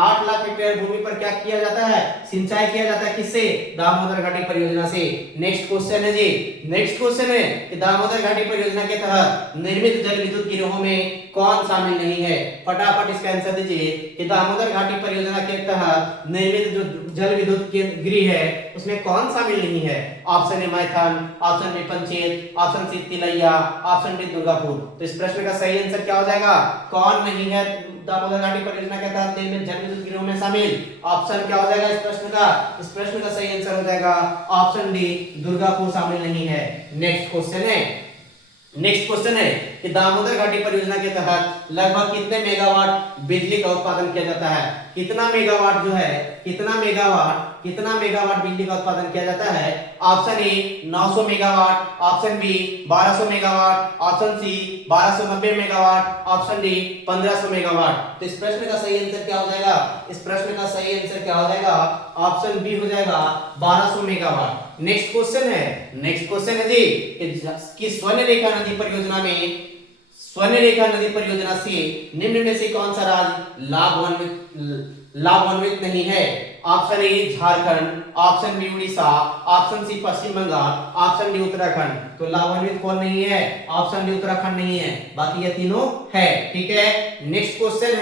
8 लाख हेक्टेयर भूमि पर क्या किया जाता है? सिंचाई किया जाता है। किससे? दामोदर घाटी परियोजना से। नेक्स्ट क्वेश्चन है जी, नेक्स्ट क्वेश्चन है कि दामोदर घाटी परियोजना के तहत निर्मित जल विद्युत गिरोहों में कौन शामिल नहीं है? फटाफट इसका आंसर दीजिए कि दामोदर घाटी परियोजना के तहत निर्मित जो जल विद्युत गृह है उसमें कौन शामिल नहीं है? Option A Maithon, option B Panchet, option C Tilaiya, option D Durgapur. तो इस प्रश्न का सही आंसर क्या हो जाएगा? कौन नहीं है दामोदर घाटी परियोजना के तहत निर्मित जल विद्युत गृहों में शामिल? ऑप्शन क्या हो जाएगा इस प्रश्न का? इस प्रश्न का सही आंसर हो जाएगा ऑप्शन डी, दुर्गापुर शामिल नहीं है। नेक्स्ट क्वेश्चन है कि दामोदर घाटी परियोजना के तहत लगभग कितने मेगावाट बिजली का उत्पादन किया जाता है? कितना मेगावाट जो है, कितना मेगावाट बिजली का उत्पादन किया जाता है? Option A 900 megawatt, option B 1200 megawatt, option C 1290 megawatt, option D 1500 megawatt. तो इस प्रश्न का सही आंसर क्या हो जाएगा? इस प्रश्न का सही आंसर क्या हो जाएगा? ऑप्शन बी हो जाएगा 1200 मेगावाट। नेक्स्ट क्वेश्चन है जी कि स्वर्णरेखा नदी परियोजना से निम्न में से कौन सा राज्य लाभान्वित नहीं है? Option A Jharkhand, option B Orissa, option C Paschim Bangal, option D Uttarakhand. तो लाभान्वित कौन नहीं है? ऑप्शन डी उत्तराखंड नहीं है, बाकी ये तीनों है। ठीक है। नेक्स्ट क्वेश्चन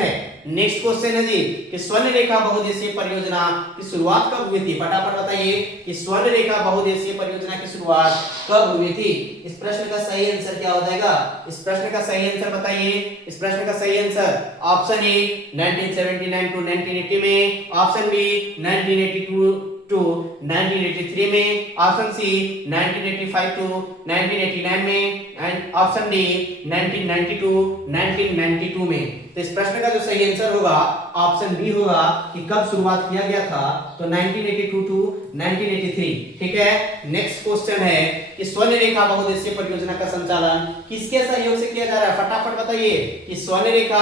है जी कि स्वर्णरेखा बहुउद्देशीय परियोजना की शुरुआत कब हुई थी? फटाफट बताइए कि स्वर्णरेखा बहुउद्देशीय परियोजना की शुरुआत कब हुई थी? इस प्रश्न का सही आंसर क्या हो जाएगा? इस प्रश्न का सही आंसर बताइए। इस प्रश्न का सही आंसर ऑप्शन ए 1979 टू 1980 में, ऑप्शन बी 1982 टू 1983 में, ऑप्शन सी 1985 टू 1989 में एंड ऑप्शन डी 1992 में। तो इस प्रश्न का जो सही आंसर होगा ऑप्शन बी होगा कि कब शुरुआत किया गया था? तो 1982 टू 1983। ठीक है। नेक्स्ट क्वेश्चन है कि स्वर्णरेखा बहुउद्देशीय परियोजना का संचालन किसके सहयोग से किया जा रहा है? फटाफट बताइए कि स्वर्णरेखा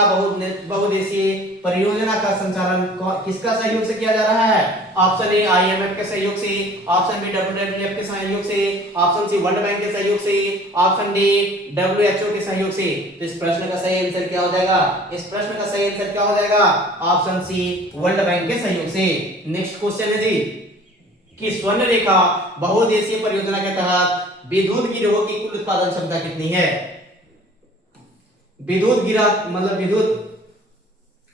बहुउद्देशीय परियोजना का संचालन किसका सहयोग से किया जा रहा है? ऑप्शन ए आईएमएफ के सहयोग से, ऑप्शन बी डब्ल्यूडब्ल्यूएफ के सहयोग से, ऑप्शन सी वर्ल्ड बैंक के सहयोग से, ऑप्शन डी डब्ल्यूएचओ के सहयोग से। तो इस प्रश्न का सही आंसर क्या हो जाएगा? इस प्रश्न का सही आंसर क्या हो जाएगा? ऑप्शन सी वर्ल्ड बैंक के सहयोग से। नेक्स्ट क्वेश्चन है जी कि स्वर्णरेखा बहुउद्देशीय परियोजना के तहत विद्युत गिरोह की कुल उत्पादन क्षमता कितनी है? विद्युत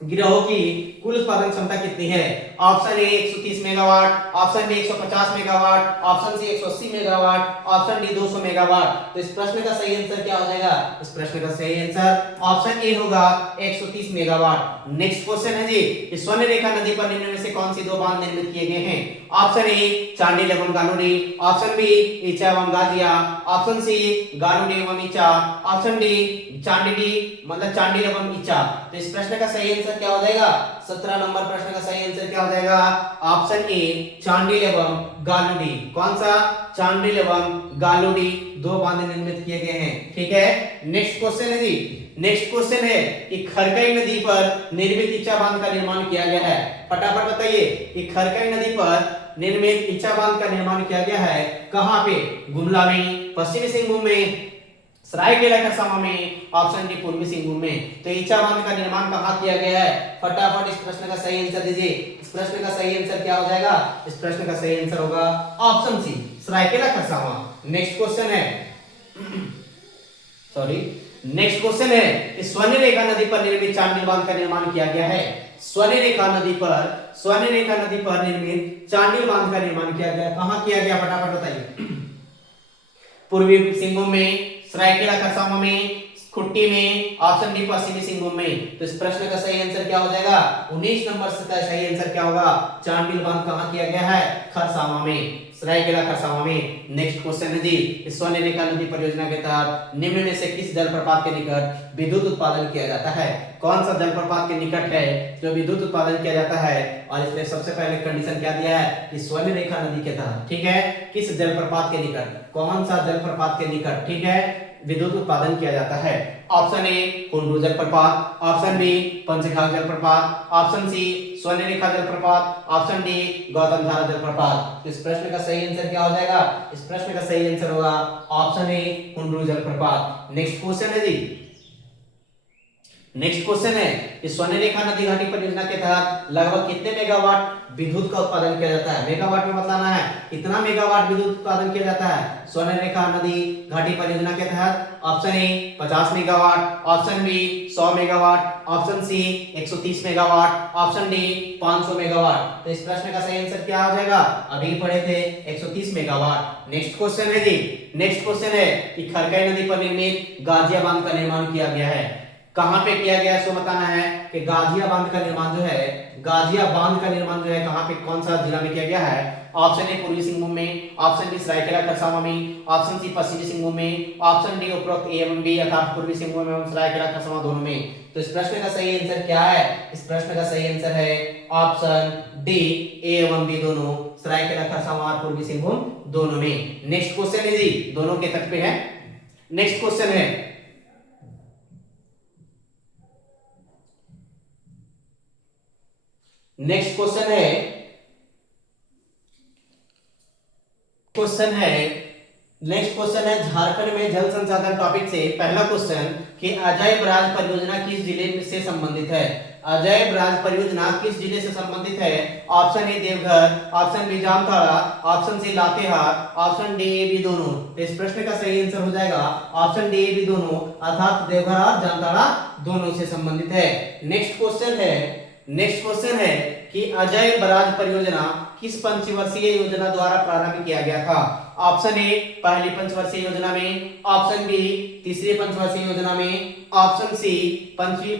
गिरोह की कुल उत्पादन क्षमता कितनी है? Option A 130 megawatt, option B 150 megawatt, option C 180 megawatt, option D 200 megawatt. तो इस प्रश्न का सही आंसर क्या हो जाएगा? इस प्रश्न का सही आंसर ऑप्शन ए होगा 130 मेगावाट। नेक्स्ट क्वेश्चन है जी कि स्वर्णरेखा नदी पर निम्न में से कौन सी दो बांध निर्मित किए गए हैं? ऑप्शन ए चांडिल एवं गालूडी, ऑप्शन बी ईचा एवं गाजिया, ऑप्शन सी गालूडी एवं ईचा, ऑप्शन डी चांडिल एवं ईचा। तो इस प्रश्न का सही आंसर क्या हो जाएगा? 17 नंबर प्रश्न का सही आंसर क्या हो जाएगा? ऑप्शन ए चांडिल एवं गालूडी। कौन सा? चांडिल एवं गालूडी दो बांध निर्मित किए गए हैं। ठीक है। नेक्स्ट क्वेश्चन है जी, नेक्स्ट क्वेश्चन है कि खरकई नदी पर निर्मित ईचा बांध का निर्माण किया गया है। फटाफट बताइए कि खरकई नदी पर निर्मित ईचा बांध का निर्माण किया गया है कहां पे? गुमला में, पश्चिमी सिंहभूम में, सरायकेला खरसावां में, ऑप्शन डी पूर्वी सिंहभूम में। तो ईचा बांध का निर्माण कहां किया गया है? फटाफट इस प्रश्न का सही आंसर दीजिए। इस प्रश्न का सही आंसर क्या हो जाएगा? इस प्रश्न का सही आंसर होगा option C Saraikela Kharsawan. Next question है कि स्वर्णरेखा नदी पर निर्मित चांडिल बांध का निर्माण किया गया है। स्वर्णरेखा नदी पर निर्मित चांडिल बांध का निर्माण किया गया, कहां किया गया? फटाफट बताइए। पूर्वी सिंहभूम में, सरायकेला खरसावां में, खुट्टी में, ऑप्शन डी पश्चिमी सिंहभूम में। तो इस प्रश्न का सही आंसर क्या हो जाएगा? 19 नंबर का सही आंसर क्या होगा? चांडिल बांध कहां किया गया है? खरसावां में। सरायकेला खरसावां में। नेक्स्ट क्वेश्चन है जी, स्वर्ण रेखा नदी परियोजना के तहत निम्न में से किस जलप्रपात के निकट विद्युत उत्पादन किया जाता है? कौन सा जलप्रपात के निकट है जो विद्युत उत्पादन किया जाता है? और इसमें सबसे पहले कंडीशन क्या दिया है कि स्वर्ण रेखा नदी के तहत, ठीक है, किस जलप्रपात के निकट, कौन सा जलप्रपात के निकट, ठीक है, विद्युत उत्पादन किया जाता है। ऑप्शन ए कुंडू जलप्रपात, ऑप्शन बी पंचघाघ जलप्रपात, ऑप्शन सी स्वर्ण रेखा जलप्रपात, ऑप्शन डी गौतम धारा जलप्रपात। तो इस प्रश्न का सही आंसर क्या हो जाएगा? इस प्रश्न का सही आंसर होगा ऑप्शन ए कुंडू जलप्रपात। नेक्स्ट क्वेश्चन है जी, नेक्स्ट क्वेश्चन है कि स्वर्ण रेखा नदी घाटी परियोजना के तहत लगभग कितने मेगावाट विद्युत का उत्पादन किया जाता है? मेगावाट में बताना है कितना मेगावाट विद्युत उत्पादन किया जाता है स्वर्ण रेखा नदी घाटी परियोजना के तहत। Option A 50 megawatt, option B 100 megawatt, option C 130 megawatt, option D 500 megawatt. तो इस प्रश्न का सही आंसर क्या हो जाएगा? अभी पढ़े थे 130 मेगावाट। नेक्स्ट क्वेश्चन है जी, नेक्स्ट क्वेश्चन है कि खरकई नदी पर निर्मित गाजिया बांध का निर्माण किया गया है। कहां पे किया गया है सो बताना है कि गाजिया बांध का निर्माण जो है, गाजिया बांध का निर्माण जो है कहां पे, कौन सा जिला में किया गया है? ऑप्शन ए पूर्वी सिंहभूम में, ऑप्शन बी सरायकेला खरसावां में, ऑप्शन सी पश्चिमी सिंहभूम में, ऑप्शन डी उपरोक्त ए एवं बी अर्थात पूर्वी सिंहभूम एवं सरायकेला खरसावां दोनों में। तो इस प्रश्न का सही आंसर क्या है? इस प्रश्न का सही आंसर है ऑप्शन डी ए एवं बी दोनों, सरायकेला खरसावां और पूर्वी सिंहभूम दोनों में। नेक्स्ट क्वेश्चन है जी, दोनों के तट पे है। नेक्स्ट क्वेश्चन है, नेक्स्ट क्वेश्चन है, क्वेश्चन है, नेक्स्ट क्वेश्चन है झारखंड में जल संसाधन टॉपिक से पहला क्वेश्चन कि अजय बराज परियोजना किस जिले से संबंधित है? अजय बराज परियोजना किस जिले से संबंधित है? Option A Deoghar, option B Jamtara, option C Latehar, option D A B दोनों। तो इस प्रश्न का सही आंसर हो जाएगा ऑप्शन डी ए बी दोनों अर्थात देवघर और जामताड़ा दोनों से संबंधित है। नेक्स्ट क्वेश्चन है, नेक्स्ट क्वेश्चन है कि अजय बराज परियोजना किस पंचवर्षीय योजना द्वारा प्रारंभ किया गया था? ऑप्शन ए पहली पंचवर्षीय योजना में, ऑप्शन बी तीसरी पंचवर्षीय योजना में, ऑप्शन सी पांचवी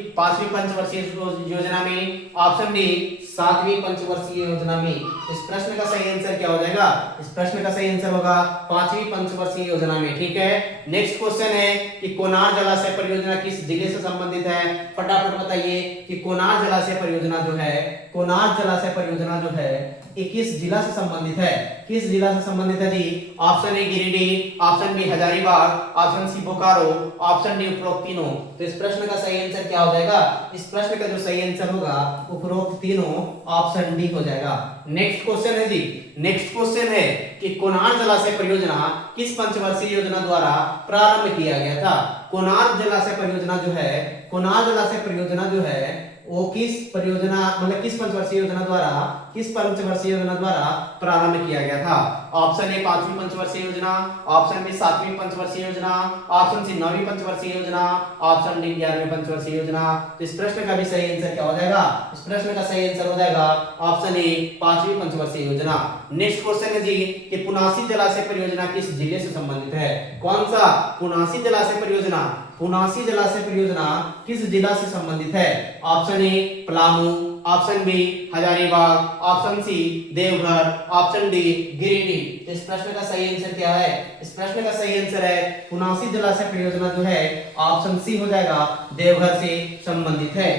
पंचवर्षीय योजना में, ऑप्शन डी सातवीं पंचवर्षीय योजना में। इस प्रश्न का सही आंसर क्या हो जाएगा? इस प्रश्न का सही आंसर होगा पांचवी पंचवर्षीय योजना में, ठीक है। नेक्स्ट क्वेश्चन है कि कोनार जलाशय परियोजना किस जिले से संबंधित है? फटाफट बताइए कि कोनार जलाशय परियोजना जो है, कोनार जलाशय परियोजना जो है ये किस जिला से संबंधित है? किस जिला से संबंधित है जी? Option A Giridih, option B Hazaribagh, option C Bokaro, option D उपरोक्त तीनों। तो इस प्रश्न का सही आंसर क्या हो जाएगा? इस प्रश्न का जो सही आंसर होगा उपरोक्त तीनों, ऑप्शन डी हो जाएगा। नेक्स्ट क्वेश्चन है जी, नेक्स्ट क्वेश्चन है कि कोनार जलाशय परियोजना किस पंचवर्षीय योजना द्वारा प्रारंभ किया गया था? कोनार जलाशय परियोजना जो है, कोनार जलाशय परियोजना जो है वो किस परियोजना मतलब किस पंचवर्षीय योजना द्वारा, किस पंचवर्षीय योजना द्वारा प्रारंभ किया गया था? ऑप्शन ए पांचवी पंचवर्षीय योजना, ऑप्शन बी सातवीं पंचवर्षीय योजना, ऑप्शन सी नौवीं पंचवर्षीय योजना, ऑप्शन डी 11वीं पंचवर्षीय योजना। तो इस प्रश्न का भी सही आंसर क्या हो जाएगा? इस प्रश्न का सही आंसर हो जाएगा ऑप्शन ए पांचवी पंचवर्षीय योजना। नेक्स्ट क्वेश्चन है जी कि पुनासी जलाशय परियोजना किस जिले से संबंधित है? कौन सा? पुनासी जलाशय परियोजना, पुनासी जलाशय परियोजना किस जिला से संबंधित है? Option A Palamu, option B Hazaribagh, option C Deoghar, option D Giridih. इस प्रश्न का सही आंसर क्या है? इस प्रश्न का सही आंसर है पुनासी जलाशय परियोजना जो है ऑप्शन सी हो जाएगा, देवघर से संबंधित है।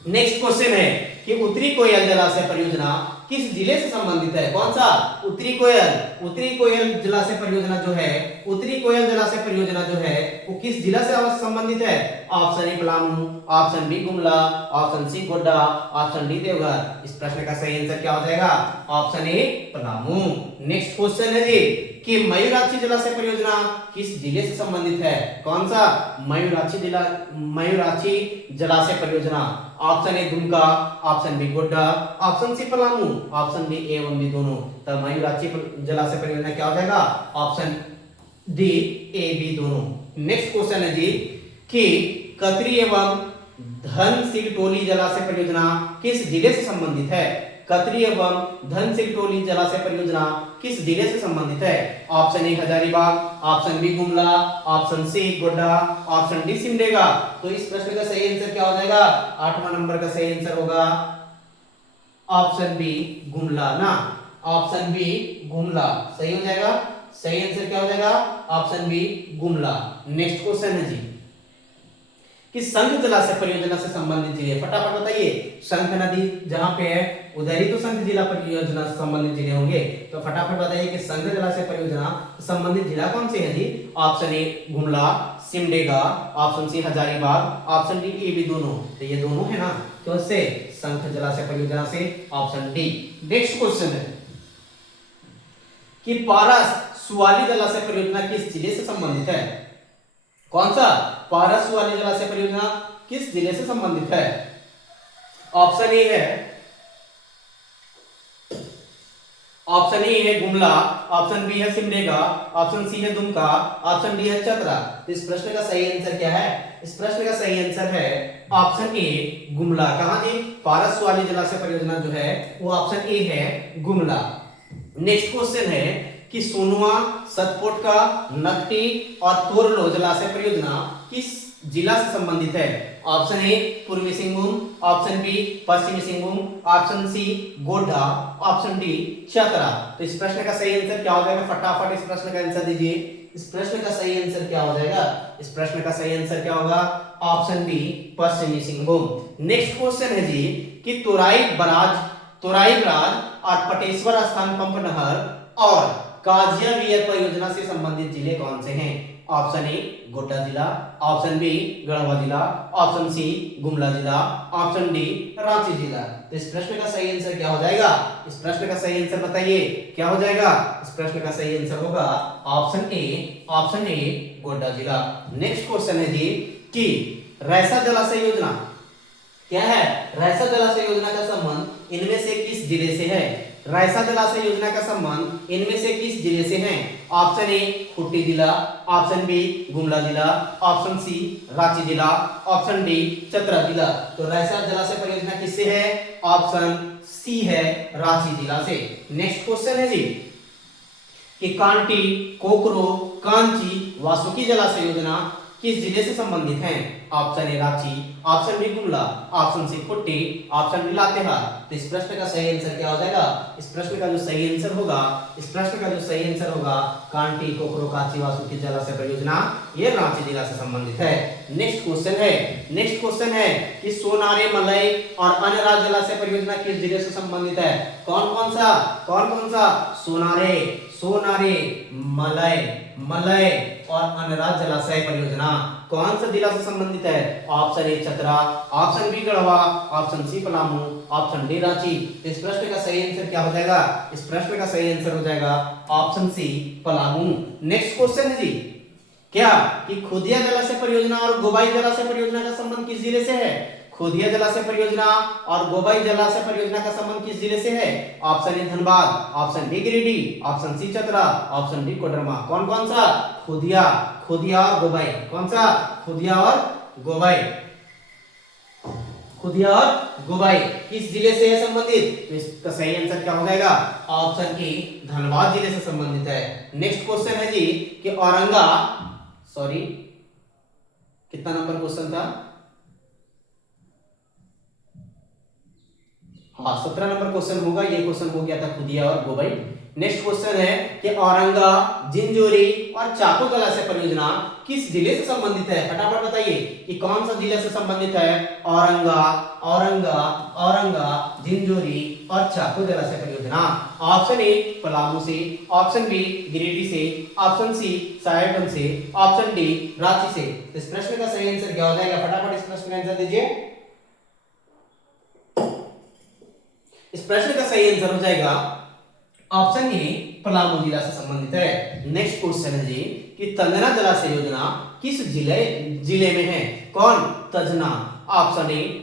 नेक्स्ट क्वेश्चन है कि उत्तरी कोयल जलाशय परियोजना किस जिले से संबंधित है? कौन सा? उत्तरी कोयल, उत्तरी कोयल जलाशय परियोजना जो है, उत्तरी कोयल जलाशय परियोजना जो है वो किस जिला से संबंधित है? Option A Palamu, option B Gumla, option C Godda, option D Deoghar. इस प्रश्न का सही आंसर क्या हो जाएगा? Option A Palamu. Next question है जी कि मयूराक्षी जलाशय परियोजना किस जिले से संबंधित है? कौन सा? मयूराक्षी जिला, मयूराक्षी जलाशय परियोजना। Option A Dumka, option B Godda, option C Palamu, option D A एवं बी दोनों। तो मयूराक्षी जलाशय परियोजना क्या हो जाएगा? ऑप्शन डी ए बी दोनों। नेक्स्ट क्वेश्चन है जी कि कतरी एवं धनसिंगटोली जलाशय परियोजना किस जिले से संबंधित है? कतरी एवं धनसिंगटोली जलाशय परियोजना किस जिले से संबंधित है? Option A Hazaribagh, option B Gumla, option C Godda, option D Simdega. तो इस प्रश्न का सही आंसर क्या हो जाएगा? 8वां नंबर का सही आंसर होगा ऑप्शन बी गुमला ना। ऑप्शन बी गुमला, सही हो जाएगा। सही आंसर क्या हो जाएगा? Option B Gumla. Next question है जी कि शंख जलाशय परियोजना से संबंधित जिले, फटाफट बताइए। शंख नदी जहां पे है उधर ही तो शंख जिला परियोजना से संबंधित जिले होंगे, तो फटाफट बताइए कि शंख जलाशय परियोजना से संबंधित जिला कौन से है जी? Option A Gumla, Simdega, option C Hazaribagh, option D ये भी दोनों, तो ये दोनों है ना, तो इससे शंख जलाशय परियोजना से ऑप्शन डी। नेक्स्ट क्वेश्चन है कि पारस सुवाली जलाशय परियोजना किस जिले से संबंधित है? कौन सा? पारस सुवाली जलाशय परियोजना किस जिले से संबंधित है? ऑप्शन ए है गुमला, ऑप्शन बी है सिमडेगा, ऑप्शन सी है दुमका, ऑप्शन डी है चतरा। तो इस प्रश्न का सही आंसर क्या है? इस प्रश्न का सही आंसर है ऑप्शन ए गुमला। कहां जी? पारस सुवाली जलाशय परियोजना जो है वो ऑप्शन ए है गुमला। नेक्स्ट क्वेश्चन है कि सोनुआ, सतकोटका, नकटी और तोरलो जलाशय परियोजना किस जिला से संबंधित है? ऑप्शन ए पूर्वी सिंहभूम, ऑप्शन बी पश्चिमी Singhbhum, option C Godda, option D Chatra. तो इस प्रश्न का सही आंसर क्या हो जाएगा? फटाफट इस प्रश्न का आंसर दीजिए। इस प्रश्न का सही आंसर क्या हो जाएगा? इस प्रश्न का सही आंसर क्या होगा? ऑप्शन बी पश्चिमी सिंहभूम। नेक्स्ट क्वेश्चन है जी कि तोराई बराज और पटेश्वर स्थान पंप नहर और काजिया वियर परियोजना से संबंधित जिले कौन से हैं? ऑप्शन ए गोड्डा जिला, ऑप्शन बी गढ़वा जिला, ऑप्शन सी गुमला जिला, ऑप्शन डी रांची जिला। तो इस प्रश्न का सही आंसर क्या हो जाएगा? इस प्रश्न का सही आंसर बताइए क्या हो जाएगा? इस प्रश्न का सही आंसर होगा ऑप्शन ए गोड्डा जिला। नेक्स्ट क्वेश्चन है जी कि रैसा जलाशय योजना क्या है? रैसा जलाशय योजना का संबंध इनमें से किस जिले से है? रैसा जलाशय योजना का संबंध इनमें से किस जिले से है? ऑप्शन ए खूंटी जिला, ऑप्शन बी गुमला जिला, ऑप्शन सी रांची जिला, ऑप्शन डी चतरा जिला। तो रैसा जलाशय परियोजना किससे है? ऑप्शन सी है रांची जिला से। नेक्स्ट क्वेश्चन है जी कि कांटी, कोकरो, कांची, वासुकी जलाशय योजना किस जिले से संबंधित हैं? Option A Ranchi, option B Gumla, option C Khunti, option D Latehar. तो इस प्रश्न का सही आंसर क्या हो जाएगा? इस प्रश्न का जो सही आंसर होगा कांटी, कोकरो, कांची, वासुकी जलाशय परियोजना ये रांची जिला से संबंधित है। नेक्स्ट क्वेश्चन है कि सोनारे, मलय और अन्य राज्य जलाशय परियोजना किस जिले से संबंधित है? कौन कौन सा? सोनारे, मलय और अनुराग जलाशय परियोजना कौन सा जिला से संबंधित है? Option A Chatra, option B Garhwa, option C Palamu, option D Ranchi. इस प्रश्न का सही आंसर क्या हो जाएगा? इस प्रश्न का सही आंसर हो जाएगा option C Palamu. Next question है जी क्या कि खुदिया जलाशय परियोजना और गोबाई जलाशय परियोजना का संबंध किस जिले से है? खुदिया जलाशय परियोजना और गोबाई जलाशय परियोजना का संबंध किस जिले से है? Option A Dhanbad, option B Giridih, option C Chatra, option D Koderma. कौन सा? खुदिया और गोबाई। कौन सा? खुदिया और गोबाई किस जिले से है संबंधित? तो इसका सही आंसर क्या हो जाएगा? ऑप्शन ए धनबाद जिले से संबंधित है। नेक्स्ट क्वेश्चन है जी कि कितना नंबर क्वेश्चन था? हाँ 17 नंबर क्वेश्चन होगा। ये क्वेश्चन हो गया था खुदिया और गोबाई। नेक्स्ट क्वेश्चन है कि औरंगा, जिंजोरी और चाको जलाशय परियोजना किस जिले से संबंधित है? फटाफट बताइए कि कौन सा जिले से संबंधित है? औरंगा, जिंजोरी और चाको जलाशय परियोजना। ऑप्शन ए पलामू से, ऑप्शन बी गिरिडीह से, ऑप्शन सी साहेबगंज से, ऑप्शन डी रांची से। तो इस प्रश्न का सही आंसर क्या हो जाएगा? फटाफट इस प्रश्न का आंसर दीजिए। इस प्रश्न का सही आंसर हो जाएगा ऑप्शन ए पलामू जिला से संबंधित है। नेक्स्ट क्वेश्चन है जी कि तंजना जलाशय योजना किस जिले में है? कौन? तंजना। Option A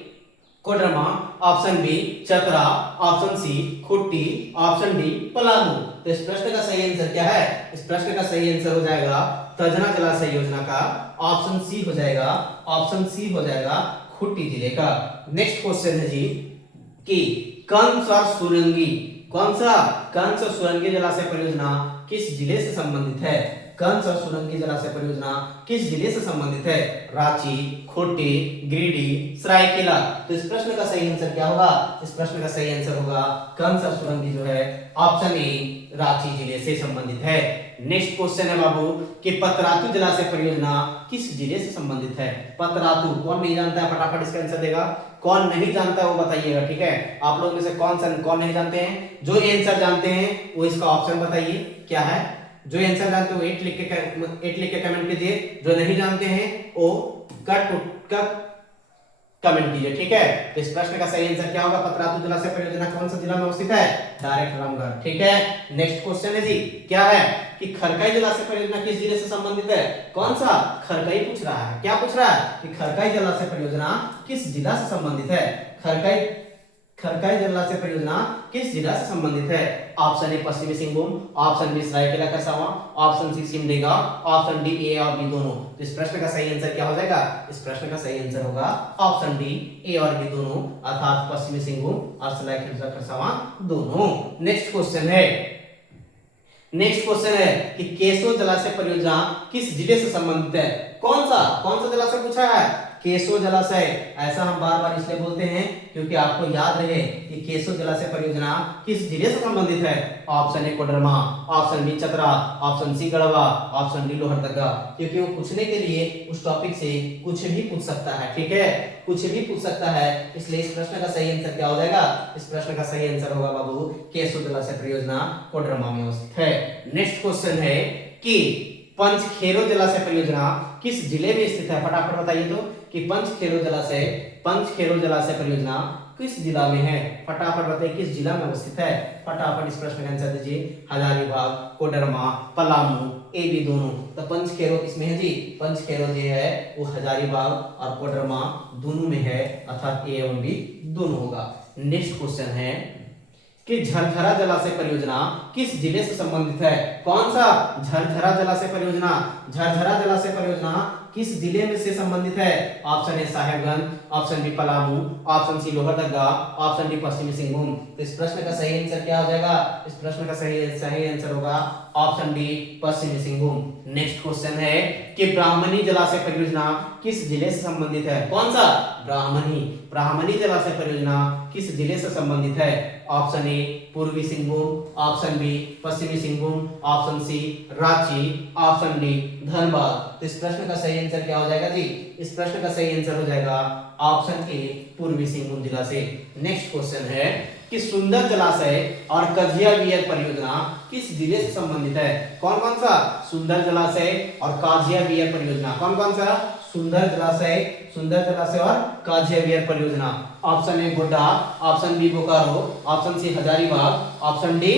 Koderma, option B Chatra, option C Khunti, option D Palamu. तो इस प्रश्न का सही आंसर क्या है? इस प्रश्न का सही आंसर हो जाएगा तंजना जलाशय योजना का ऑप्शन सी हो जाएगा खूंटी जिले का। नेक्स्ट क्वेश्चन है जी कि कंस और सुरंगी जलाशय परियोजना किस जिले से संबंधित है? कंस और सुरंगी जलाशय परियोजना किस जिले से संबंधित है? रांची, खूंटी, गिरिडीह, सरायकेला। तो इस प्रश्न का सही आंसर क्या होगा? इस प्रश्न का सही आंसर होगा कंस और सुरंगी जो है ऑप्शन ए रांची जिले से संबंधित है। नेक्स्ट क्वेश्चन है बाबू कि पतरातू जलाशय परियोजना किस जिले से संबंधित है? पतरातू कौन नहीं जानता है? फटाफट इसका आंसर देगा। कौन नहीं जानता है वो बताइएगा, ठीक है? आप लोग में से कौन नहीं जानते हैं? जो आंसर जानते हैं वो इसका ऑप्शन बताइए क्या है। जो आंसर जानते हैं वो 8 लिख के कमेंट कीजिए। जो नहीं जानते हैं वो कट कमेंट कीजिए, ठीक है? तो इस प्रश्न का सही आंसर क्या होगा? पतरातू जलाशय परियोजना कौन सा जिला में अवस्थित है? डायरेक्ट रामगढ़, ठीक है? नेक्स्ट क्वेश्चन है जी, क्या है कि खरकाई जलाशय परियोजना किस जिले से संबंधित है? कौन सा? खरकाई पूछ रहा है। क्या पूछ रहा है कि खरकाई जलाशय परियोजना किस जिला से संबंधित है? खरकाई जलाशय परियोजना किस जिला से संबंधित है? ऑप्शन ए पश्चिमी Singhbhum, option B Saraikela Kharsawan, option C Simdega, option D A और बी दोनों। तो इस प्रश्न का सही आंसर क्या हो जाएगा? इस प्रश्न का सही आंसर होगा ऑप्शन डी ए और बी दोनों, अर्थात पश्चिमी सिंहभूम और सरायकेला खरसावां दोनों। नेक्स्ट क्वेश्चन है कि केशो जलाशय परियोजना किस जिले से संबंधित है? कौन सा जलाशय पूछा है? केशो जलाशय। ऐसा हम बार बार इसलिए बोलते हैं क्योंकि आपको याद रहे कि केशो जलाशय परियोजना किस जिले से संबंधित है। Option A Koderma, option B Chatra, option C Garhwa, option D Lohardaga. क्योंकि वो पूछने के लिए उस टॉपिक से कुछ भी पूछ सकता है, ठीक है? कुछ भी पूछ सकता है, इसलिए इस प्रश्न का सही आंसर क्या हो जाएगा? इस प्रश्न का सही आंसर होगा बाबू केशो जलाशय परियोजना कोडरमा में अवस्थित है। नेक्स्ट क्वेश्चन है कि पंचखेरो जलाशय परियोजना किस जिले में स्थित है? फटाफट बताइए तो कि पंचखेरो जलाशय परियोजना किस जिला में है? फटाफट बताइए किस जिला में अवस्थित है? फटाफट इस प्रश्न का आंसर दीजिए। हजारीबाग, कोडरमा, पलामू, ए बी दोनों। तो पंचखेरो किसमें है जी? पंचखेरो जो है वो हजारीबाग और कोडरमा दोनों में है, अर्थात ए एवं बी दोनों होगा। नेक्स्ट क्वेश्चन है कि झरझरा जलाशय परियोजना किस जिले से संबंधित है? कौन सा? झरझरा जलाशय परियोजना किस जिले में से संबंधित है? Option A Sahebganj, option B Palamu, option C Lohardaga, option D पश्चिमी सिंहभूम। तो इस प्रश्न का सही आंसर क्या हो जाएगा? इस प्रश्न का सही आंसर होगा ऑप्शन डी पश्चिमी सिंहभूम। नेक्स्ट क्वेश्चन है कि ब्राह्मणी जलाशय परियोजना किस जिले से संबंधित है? कौन सा? ब्राह्मणी जलाशय परियोजना किस जिले से संबंधित है? ऑप्शन ए पूर्वी सिंहभूम, ऑप्शन बी पश्चिमी Singhbhum, option C Ranchi, option D Dhanbad. तो इस प्रश्न का सही आंसर क्या हो जाएगा जी? इस प्रश्न का सही आंसर हो जाएगा ऑप्शन ए पूर्वी सिंहभूम जिला से। नेक्स्ट क्वेश्चन है कि सुंदर जलाशय और कजिया वियर परियोजना किस जिले से संबंधित है? कौन सा? सुंदर जलाशय और काजिया वियर परियोजना। कौन सा? सुंदर जलाशय और काजिया वियर परियोजना। Option A Godda, option B Bokaro, option C Hazaribagh, option D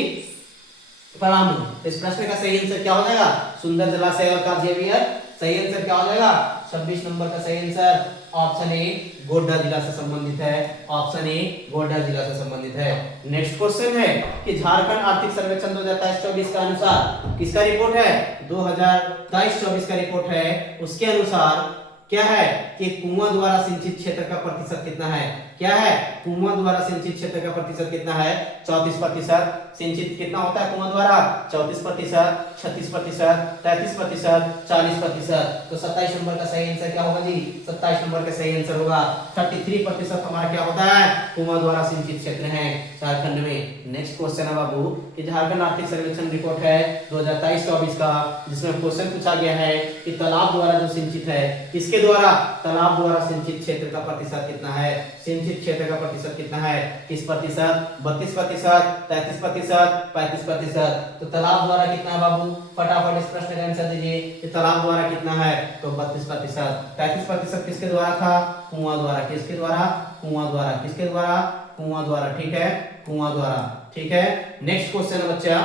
Palamu. इस प्रश्न का सही आंसर क्या हो जाएगा? सुंदर जलाशय और काजिया वियर। सही आंसर क्या हो जाएगा? 26 नंबर का सही आंसर ऑप्शन ए गोड्डा जिला से संबंधित है। ऑप्शन ए गोड्डा जिला से संबंधित है। नेक्स्ट क्वेश्चन है कि झारखंड आर्थिक सर्वेक्षण 2023-24 का अनुसार किसका रिपोर्ट है? 2023-24 का रिपोर्ट है। उसके अनुसार क्या है कि कुआं द्वारा सिंचित क्षेत्र का प्रतिशत कितना है? क्या है? कुआं द्वारा सिंचित क्षेत्र का प्रतिशत कितना है? 34%। सिंचित कितना होता है कुआं द्वारा? 34%, 36%, 33%, 40%। तो 27 नंबर का सही आंसर क्या होगा जी? 27 नंबर का सही आंसर होगा 33% हमारा क्या होता है? कुआं द्वारा सिंचित क्षेत्र है झारखंड में। नेक्स्ट क्वेश्चन है बाबू कि झारखंड आर्थिक सर्वेक्षण रिपोर्ट है 2023-24 का, जिसमें क्वेश्चन पूछा गया है कि तालाब द्वारा जो सिंचित है, किसके द्वारा? तालाब द्वारा सिंचित क्षेत्र का प्रतिशत कितना है? सिंचित क्षेत्र का प्रतिशत कितना है? 30%, 32%, 33%, 35%। तो तालाब द्वारा कितना है बाबू? फटाफट इस प्रश्न का आंसर दीजिए कि तालाब द्वारा कितना है? तो 32%। 33% किसके द्वारा था? कुआं द्वारा। किसके द्वारा? कुआं द्वारा। किसके द्वारा? कुआं द्वारा, ठीक है? कुआं द्वारा, ठीक है? नेक्स्ट क्वेश्चन है बच्चा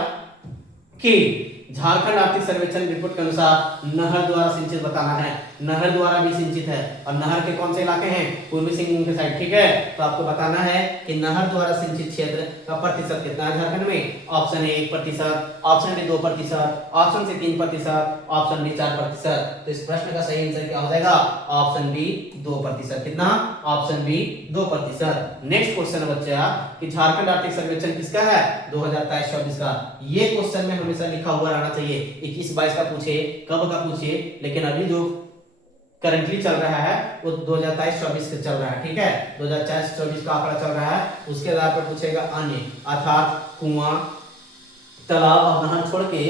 कि झारखंड आर्थिक सर्वेक्षण रिपोर्ट के अनुसार नहर द्वारा सिंचित बताना है। नहर द्वारा भी सिंचित है। और नहर के कौन से इलाके हैं? पूर्वी सिंहभूम के साइड, ठीक है। तो आपको बताना है कि नहर द्वारा सिंचित क्षेत्र का प्रतिशत कितना है झारखंड में। Option A 1%, option B 2%, option C 3%, option D 4%। तो इस प्रश्न का सही आंसर क्या हो जाएगा? Option B 2%। कितना? Option B 2%। नेक्स्ट क्वेश्चन है बच्चा कि झारखंड आर्थिक सर्वेक्षण किसका है? 2023-24 का। ये क्वेश्चन में हमेशा लिखा हुआ रहना चाहिए। 21-22 का पूछे, कब का पूछे, लेकिन अभी जो करंटली चल रहा है वो 2023-24 का चल रहा है, ठीक है। 2023-24 का आंकड़ा चल रहा है, उसके आधार पर पूछेगा अन्य, अर्थात कुआं, तालाब और नहर छोड़ के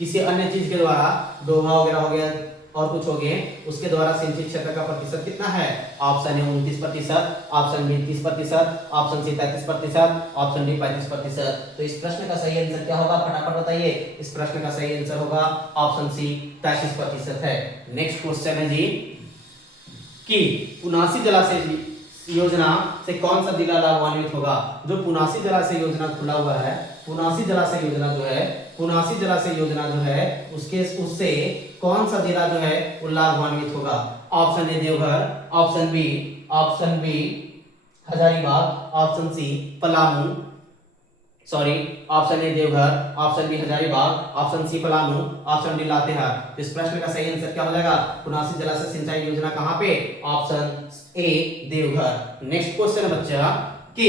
किसी अन्य चीज के द्वारा, डोभा वगैरह हो गया और कुछ हो गए, उसके द्वारा सिंचित क्षेत्र का प्रतिशत कितना है? Option A 29%, option B 30%, option C 33%, option D 35%। तो इस प्रश्न का सही आंसर क्या होगा? फटाफट बताइए। इस प्रश्न का सही आंसर होगा ऑप्शन सी 33% है। नेक्स्ट क्वेश्चन है जी कि पुनासी जलाशय योजना से कौन सा जिला लाभान्वित होगा? जो पुनासी जलाशय योजना खुला हुआ है, पुनासी जलाशय योजना जो है, पुनासी जलाशय योजना जो है उससे कौन सा जिला जो है वो लाभान्वित होगा? Option A Deoghar, option B Hazaribagh, option C Palamu, option A Deoghar, option B Hazaribagh, option C Palamu, option D Latehar. तो इस प्रश्न का सही आंसर क्या हो जाएगा? पुनासी जलाशय सिंचाई योजना कहां पे? Option A Deoghar. Next question है बच्चा कि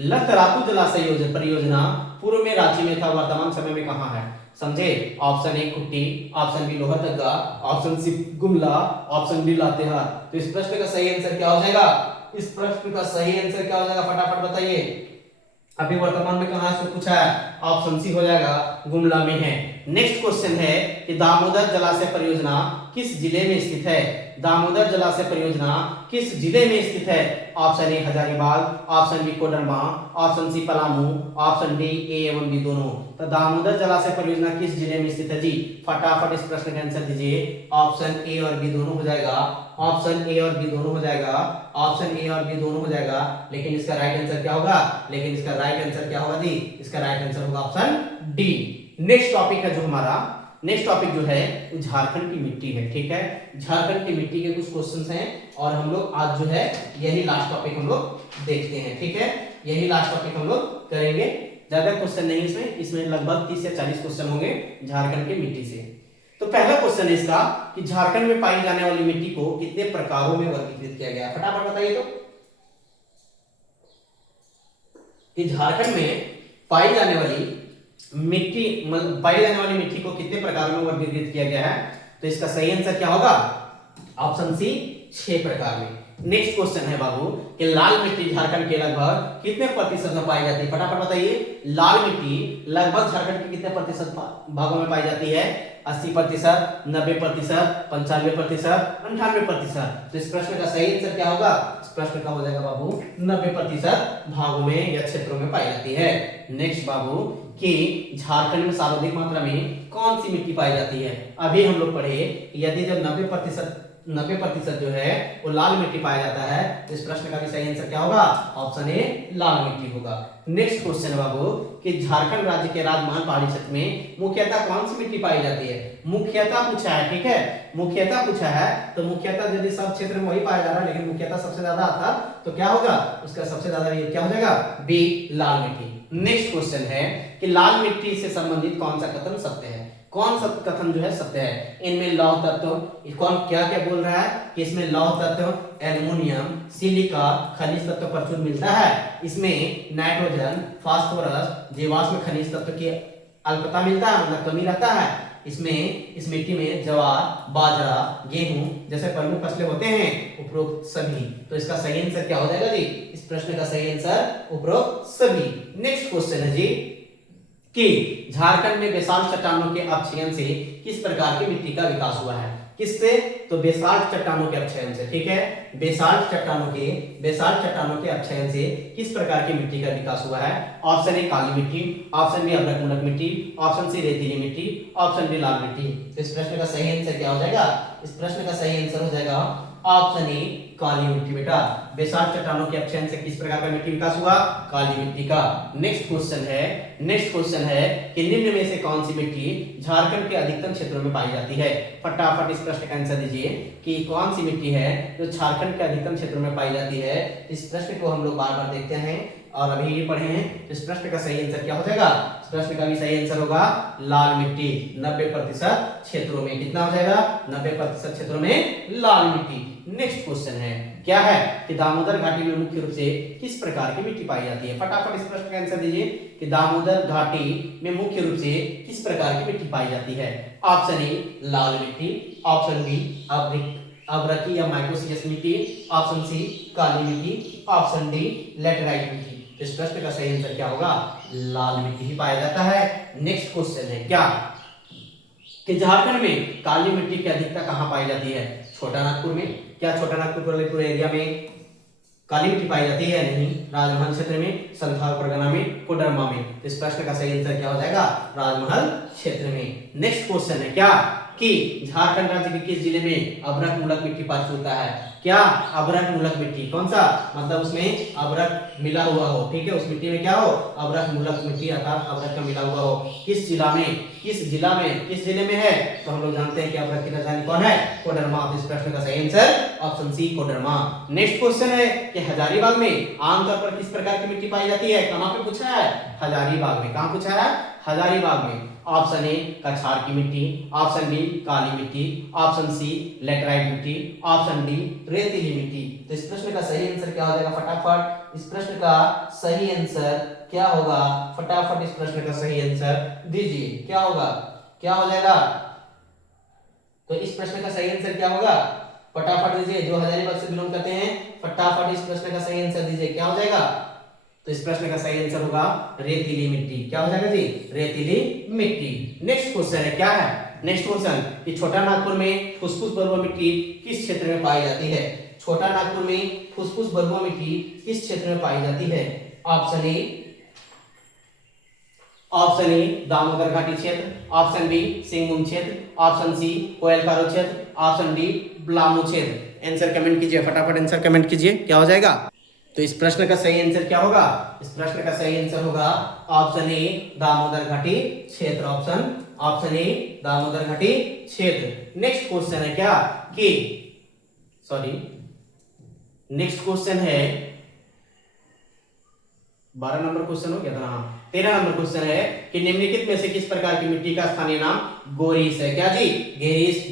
लखरातू जलाशय योजना परियोजना पूर्व में रांची में था, वर्तमान समय में कहां है? समझे? Option A Kutti, option B Lohardaga, option C Gumla, option D Latehar. तो इस प्रश्न का सही आंसर क्या हो जाएगा? इस प्रश्न का सही आंसर क्या हो जाएगा? फटाफट बताइए। अभी वर्तमान में कहां से पूछा है? ऑप्शन सी हो जाएगा, गुमला में है। नेक्स्ट क्वेश्चन है कि दामोदर जलाशय परियोजना किस जिले में स्थित है? दामोदर जलाशय परियोजना किस जिले में स्थित है? Option A Hazaribagh, option B Koderma, option C Palamu, option D A एवं बी दोनों। तो दामोदर जलाशय परियोजना किस जिले में स्थित है जी? फटाफट इस प्रश्न का आंसर दीजिए। ऑप्शन ए और बी दोनों हो जाएगा, ऑप्शन ए और बी दोनों हो जाएगा, ऑप्शन ए और बी दोनों हो जाएगा। लेकिन इसका राइट आंसर क्या होगा? लेकिन इसका राइट आंसर क्या होगा जी? इसका राइट आंसर होगा ऑप्शन डी। नेक्स्ट टॉपिक है जो हमारा, नेक्स्ट टॉपिक जो है झारखंड की मिट्टी है, ठीक है। झारखंड की मिट्टी के कुछ क्वेश्चंस हैं और हम लोग आज जो है यही लास्ट टॉपिक हम लोग देखते हैं, ठीक है। यही लास्ट टॉपिक हम लोग करेंगे, ज्यादा क्वेश्चन नहीं इसमें लगभग 30 या 40 क्वेश्चन होंगे झारखंड की मिट्टी से। तो पहला क्वेश्चन है इसका कि झारखंड में पाई जाने वाली मिट्टी को कितने प्रकारों में वर्गीकृत किया गया है? फटाफट बताइए तो कि झारखंड में पाई जाने वाली मिट्टी को कितने प्रकारों में वर्गीकृत किया गया है? तो इसका सही आंसर क्या होगा? ऑप्शन सी 6 प्रकार में। नेक्स्ट क्वेश्चन है बाबू कि लाल मिट्टी झारखंड के लगभग कितने प्रतिशत में पाई जाती है? फटाफट बताइए। लाल मिट्टी लगभग झारखंड के कितने प्रतिशत भागों में पाई जाती है? 80%, 90%, 95%, 98%। तो इस प्रश्न का सही आंसर क्या होगा? इस प्रश्न का हो जाएगा बाबू 90% भागों में या क्षेत्रों में पाई जाती है। नेक्स्ट बाबू कि झारखंड में सर्वाधिक मात्रा में कौन सी मिट्टी पाई जाती है? अभी हम लोग पढ़े यदि जब 90% जो है वो लाल मिट्टी पाया जाता है, तो इस प्रश्न का भी सही आंसर क्या होगा? ऑप्शन ए लाल मिट्टी होगा। नेक्स्ट क्वेश्चन है बाबू कि झारखंड राज्य के राजमहल पहाड़ी क्षेत्र में मुख्यतः कौन सी मिट्टी पाई जाती है? मुख्यतः पूछा है, ठीक है, मुख्यतः पूछा है। तो मुख्यतः यदि सब क्षेत्र में वही पाया जा रहा है लेकिन मुख्यतः सबसे ज्यादा आता तो क्या होगा? उसका सबसे ज्यादा क्या हो जाएगा? बी लाल मिट्टी। नेक्स्ट क्वेश्चन है कि लाल मिट्टी से संबंधित कौन सा कथन सत्य है? कौन सा कथन जो है सत्य है? इनमें लौह तत्व कौन क्या क्या बोल रहा है कि इसमें लौह तत्व, एल्युमिनियम, सिलिका, खनिज तत्व प्रचुर मिलता है। इसमें नाइट्रोजन, फास्फोरस, जीवाश्म खनिज तत्व की अल्पता मिलता है, मतलब कमी रहता है। इसमें इस मिट्टी में ज्वार, बाजरा, गेहूं जैसे प्रमुख फसलें होते हैं, उपरोक्त सभी। तो इसका सही आंसर क्या हो जाएगा जी? इस प्रश्न का सही आंसर उपरोक्त सभी। नेक्स्ट क्वेश्चन है जी कि झारखंड में बेसाल्ट चट्टानों के अपक्षयन से किस प्रकार की मिट्टी का विकास हुआ है? किससे? तो बेसाल्ट चट्टानों के अपक्षयन से, ठीक है। बेसाल्ट चट्टानों के अपक्षयन से किस प्रकार की मिट्टी का विकास हुआ है? ऑप्शन ए काली मिट्टी, ऑप्शन बी अभ्रक मुलक मिट्टी, ऑप्शन सी रेतीली मिट्टी, ऑप्शन डी लाल मिट्टी। तो इस प्रश्न का सही आंसर क्या हो जाएगा? इस प्रश्न का सही आंसर हो जाएगा ऑप्शन ए काली मिट्टी। बेटा बेसाल्ट चट्टानों के अपक्षय से किस प्रकार का मिट्टी विकास हुआ? काली मिट्टी का। नेक्स्ट क्वेश्चन है कि निम्न में से कौन सी मिट्टी झारखंड के अधिकतम क्षेत्रों में पाई जाती है? फटाफट इस प्रश्न का आंसर दीजिए कि कौन सी मिट्टी है जो झारखंड के अधिकतम क्षेत्रों में पाई जाती है। इस प्रश्न को हम लोग बार बार देखते हैं और अभी ये पढ़े हैं। तो इस प्रश्न का सही आंसर क्या हो जाएगा? इस प्रश्न का भी सही आंसर होगा लाल मिट्टी। 90% क्षेत्रों में कितना हो जाएगा? 90% क्षेत्रों में लाल मिट्टी। नेक्स्ट क्वेश्चन है क्या है कि दामोदर घाटी में मुख्य रूप से किस प्रकार की मिट्टी पाई जाती है? फटाफट इस प्रश्न का आंसर दीजिए कि दामोदर घाटी में मुख्य रूप से किस प्रकार की मिट्टी पाई जाती है? ऑप्शन ए लाल मिट्टी, ऑप्शन बी अब्रकी या माइक्रोसियस मिट्टी, ऑप्शन सी काली मिट्टी, ऑप्शन डी लेटराइट मिट्टी। तो इस प्रश्न का सही आंसर क्या होगा? लाल मिट्टी ही पाया जाता है। नेक्स्ट क्वेश्चन है क्या कि झारखंड में काली मिट्टी की अधिकता कहां पाई जाती है? छोटा नागपुर में। क्या छोटा नागपुर एरिया में काली मिट्टी पाई जाती है? नहीं। राजमहल क्षेत्र में, संथाल परगना में, कोडरमा में। तो इस प्रश्न का सही आंसर क्या हो जाएगा? राजमहल क्षेत्र में। नेक्स्ट क्वेश्चन है क्या कि झारखंड राज्य के किस जिले में अभ्रक मूलक मिट्टी पारित होता है? क्या अभ्रक मूलक मिट्टी? कौन सा? मतलब उसमें अभ्रक मिला हुआ हो, ठीक है, उस मिट्टी में क्या हो? अभ्रक मूलक मिट्टी अर्थात अभ्रक का मिला हुआ हो। किस जिला में? किस जिले में है? तो हम लोग जानते हैं कि अभ्रक की राजधानी कौन है? कोडरमा। तो इस प्रश्न का सही answer option C Koderma. Next question है कि हजारीबाग में आमतौर पर किस प्रकार की मिट्टी पाई जाती है? कहां पे पूछा है? हजारीबाग में। कहां पूछा है? हजारीबाग में। ऑप्शन ए कछार की मिट्टी, ऑप्शन बी काली मिट्टी, ऑप्शन सी लेटराइट मिट्टी, ऑप्शन डी रेतीली मिट्टी। तो इस प्रश्न का सही आंसर क्या हो जाएगा? फटाफट इस प्रश्न का सही आंसर क्या होगा? फटाफट इस प्रश्न का सही आंसर दीजिए। क्या होगा? क्या हो जाएगा? तो इस प्रश्न का सही आंसर क्या होगा? फटाफट दीजिए। जो हजारीबाग से बिलोंग करते हैं फटाफट इस प्रश्न का सही आंसर दीजिए। क्या हो जाएगा? तो इस प्रश्न का सही आंसर होगा रेतीली मिट्टी। क्या हो जाएगा जी? रेतीली मिट्टी। नेक्स्ट क्वेश्चन है क्या है? नेक्स्ट क्वेश्चन कि छोटा नागपुर में फुसफुस बलुआ मिट्टी किस क्षेत्र में पाई जाती है? छोटा नागपुर में फुसफुस बलुआ मिट्टी किस क्षेत्र में पाई जाती है? ऑप्शन ए दामोदर घाटी क्षेत्र, ऑप्शन बी सिंहभूम क्षेत्र, ऑप्शन सी कोयलकारो क्षेत्र, ऑप्शन डी ब्लामू क्षेत्र। आंसर कमेंट कीजिए, फटाफट आंसर कमेंट कीजिए। क्या हो जाएगा? तो इस प्रश्न का सही आंसर क्या होगा? इस प्रश्न का सही आंसर होगा ऑप्शन ए दामोदर घाटी क्षेत्र। ऑप्शन ए दामोदर घाटी क्षेत्र। नेक्स्ट क्वेश्चन है क्या कि नेक्स्ट क्वेश्चन है 12 नंबर क्वेश्चन हो गया था। हाँ 13 नंबर क्वेश्चन है कि निम्नलिखित में से किस प्रकार की मिट्टी का स्थानीय नाम गोरीस है? क्या जी?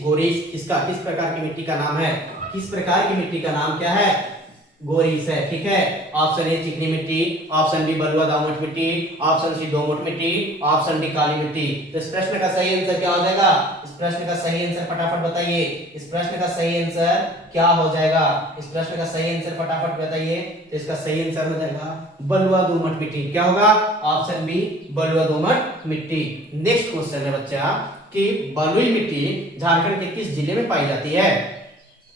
गोरीस किस प्रकार की मिट्टी का नाम है? किस प्रकार की मिट्टी का नाम क्या है? गोरीस है, ठीक है। ऑप्शन ए चिकनी मिट्टी, ऑप्शन बी बलुआ दोमट मिट्टी, ऑप्शन सी दोमट मिट्टी, ऑप्शन डी काली मिट्टी। तो इस प्रश्न का सही आंसर क्या हो जाएगा? इस प्रश्न का सही आंसर फटाफट बताइए। इस प्रश्न का सही आंसर क्या हो जाएगा? इस प्रश्न का सही आंसर फटाफट बताइए। तो इसका सही आंसर हो जाएगा बलुआ दोमट मिट्टी। क्या होगा? ऑप्शन बी बलुआ दोमट मिट्टी। नेक्स्ट क्वेश्चन है बच्चा कि बलुई मिट्टी झारखंड के किस जिले में पाई जाती है?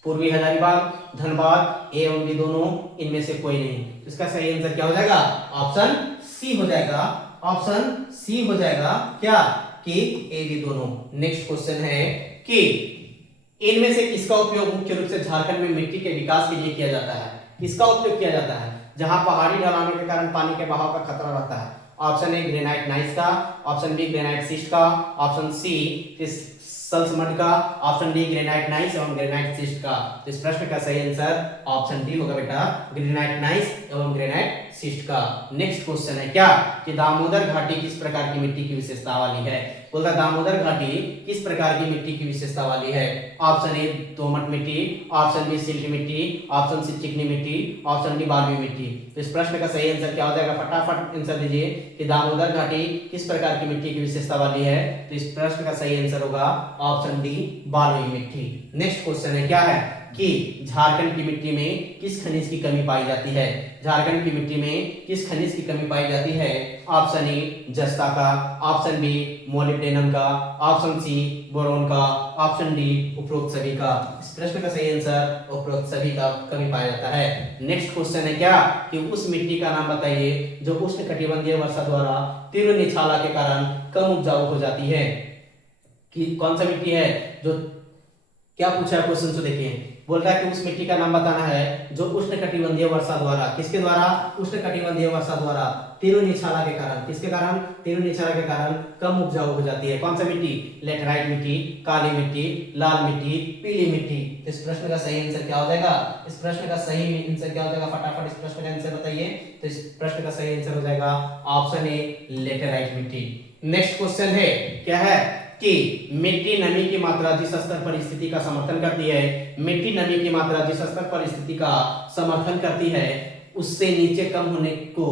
पूर्वी हजारीबाग, धनबाद, ए एवं बी दोनों, इनमें से कोई नहीं। इसका सही आंसर क्या हो जाएगा? ऑप्शन सी हो जाएगा। ऑप्शन सी हो जाएगा क्या कि ए बी दोनों। नेक्स्ट क्वेश्चन है कि इनमें से किसका उपयोग मुख्य रूप से झारखंड में मिट्टी के विकास के लिए किया जाता है? किसका उपयोग किया जाता है जहां पहाड़ी ढलानों के कारण पानी के बहाव का खतरा रहता है? ऑप्शन ए ग्रेनाइट नाइस का, ऑप्शन बी ग्रेनाइट सिस्ट का, ऑप्शन सी सल्समड का, ऑप्शन डी ग्रेनाइट नाइस एवं ग्रेनाइट सिस्ट का। तो इस प्रश्न का सही आंसर ऑप्शन डी होगा बेटा, ग्रेनाइट नाइस एवं ग्रेनाइट सिस्ट का। नेक्स्ट क्वेश्चन है क्या कि दामोदर घाटी किस प्रकार की मिट्टी की विशेषता वाली है? बोलता दामोदर घाटी किस प्रकार की मिट्टी की विशेषता वाली है? ऑप्शन ए दोमट मिट्टी, ऑप्शन बी सिल्ट मिट्टी, ऑप्शन सी चिकनी मिट्टी, ऑप्शन डी बालुई मिट्टी। तो इस प्रश्न का सही आंसर क्या हो जाएगा? फटाफट आंसर दीजिए कि दामोदर घाटी किस प्रकार की मिट्टी की विशेषता वाली है। तो इस प्रश्न का सही आंसर होगा ऑप्शन डी बालुई मिट्टी। नेक्स्ट क्वेश्चन है क्या है कि झारखंड की मिट्टी में किस खनिज की कमी पाई जाती है? झारखंड की मिट्टी में किस खनिज की कमी पाई जाती है? ऑप्शन ए जस्ता का, ऑप्शन बी मोलिब्डेनम का, ऑप्शन सी बोरोन का, ऑप्शन डी उपरोक्त सभी का। इस प्रश्न का सही आंसर उपरोक्त सभी का कमी पाया जाता है। नेक्स्ट क्वेश्चन है क्या कि उस मिट्टी का नाम बताइए जो उष्णकटिबंधीय वर्षा द्वारा तीव्र निछाला के कारण कम उपजाऊ हो जाती है। कि कौन सा मिट्टी है जो क्या पूछा है क्वेश्चन से देखिए बोल रहा है कि उस मिट्टी का नाम बताना है जो उष्णकटिबंधीय वर्षा द्वारा, किसके द्वारा, उष्णकटिबंधीय वर्षा द्वारा तीनों निछाला के कारण, किसके कारण, तीनों निछाला के कारण कम उपजाऊ हो जाती है। कौन सा मिट्टी, लेटराइट मिट्टी, काली मिट्टी, लाल मिट्टी, पीली मिट्टी। तो इस प्रश्न का सही आंसर क्या हो जाएगा, इस प्रश्न का सही आंसर क्या हो जाएगा, फटाफट इस प्रश्न का आंसर बताइए। तो इस प्रश्न का सही आंसर हो जाएगा ऑप्शन ए, लेटराइट मिट्टी। नेक्स्ट क्वेश्चन है, क्या है कि मिट्टी नमी की मात्रा जिस स्तर पर स्थिति का समर्थन करती है, मिट्टी नमी की मात्रा जिस स्तर पर स्थिति का समर्थन करती है उससे नीचे कम होने को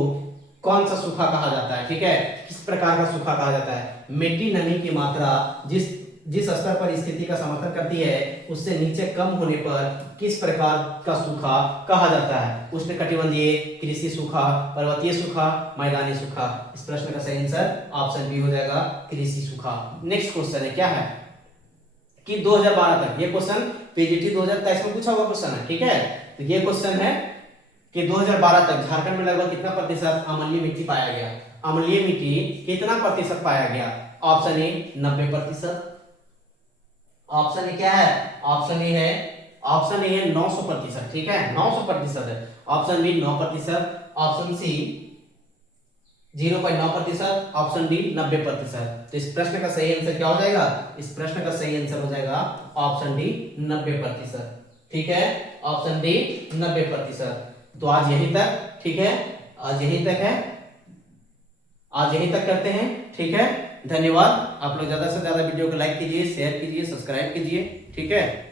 कौन सा सूखा कहा जाता है। ठीक है, किस प्रकार का सूखा कहा जाता है, मिट्टी नमी की मात्रा जिस स्तर पर स्थिति का समर्थन करती है उससे नीचे कम होने पर किस प्रकार का सूखा कहा जाता है। उष्णकटिबंधीय, कृषि सूखा, पर्वतीय सूखा, मैदानी सूखा। इस प्रश्न का सही आंसर ऑप्शन बी हो जाएगा, कृषि सूखा। नेक्स्ट क्वेश्चन है, क्या है कि 2012 तक, ये क्वेश्चन पीजीटी 2023 में पूछा हुआ क्वेश्चन है। ठीक है, तो ये क्वेश्चन है कि 2012 तक झारखंड में लगभग कितना प्रतिशत अम्लीय मिट्टी पाया गया, अम्लीय मिट्टी कितना प्रतिशत पाया गया। ऑप्शन ए 90%, ऑप्शन ए क्या है, ऑप्शन ए है, ऑप्शन ए है 900%। ठीक है, 900% है। Option B 9%, option C 0.9%, option D 90%। तो इस प्रश्न का सही आंसर क्या हो जाएगा, इस प्रश्न का सही आंसर हो जाएगा ऑप्शन डी 90%। ठीक है, ऑप्शन डी 90%। तो आज यहीं तक, ठीक है, आज यहीं तक है, आज यहीं तक करते हैं। ठीक है, धन्यवाद। आप लोग ज्यादा से ज्यादा वीडियो को लाइक कीजिए, शेयर कीजिए, सब्सक्राइब कीजिए। ठीक है।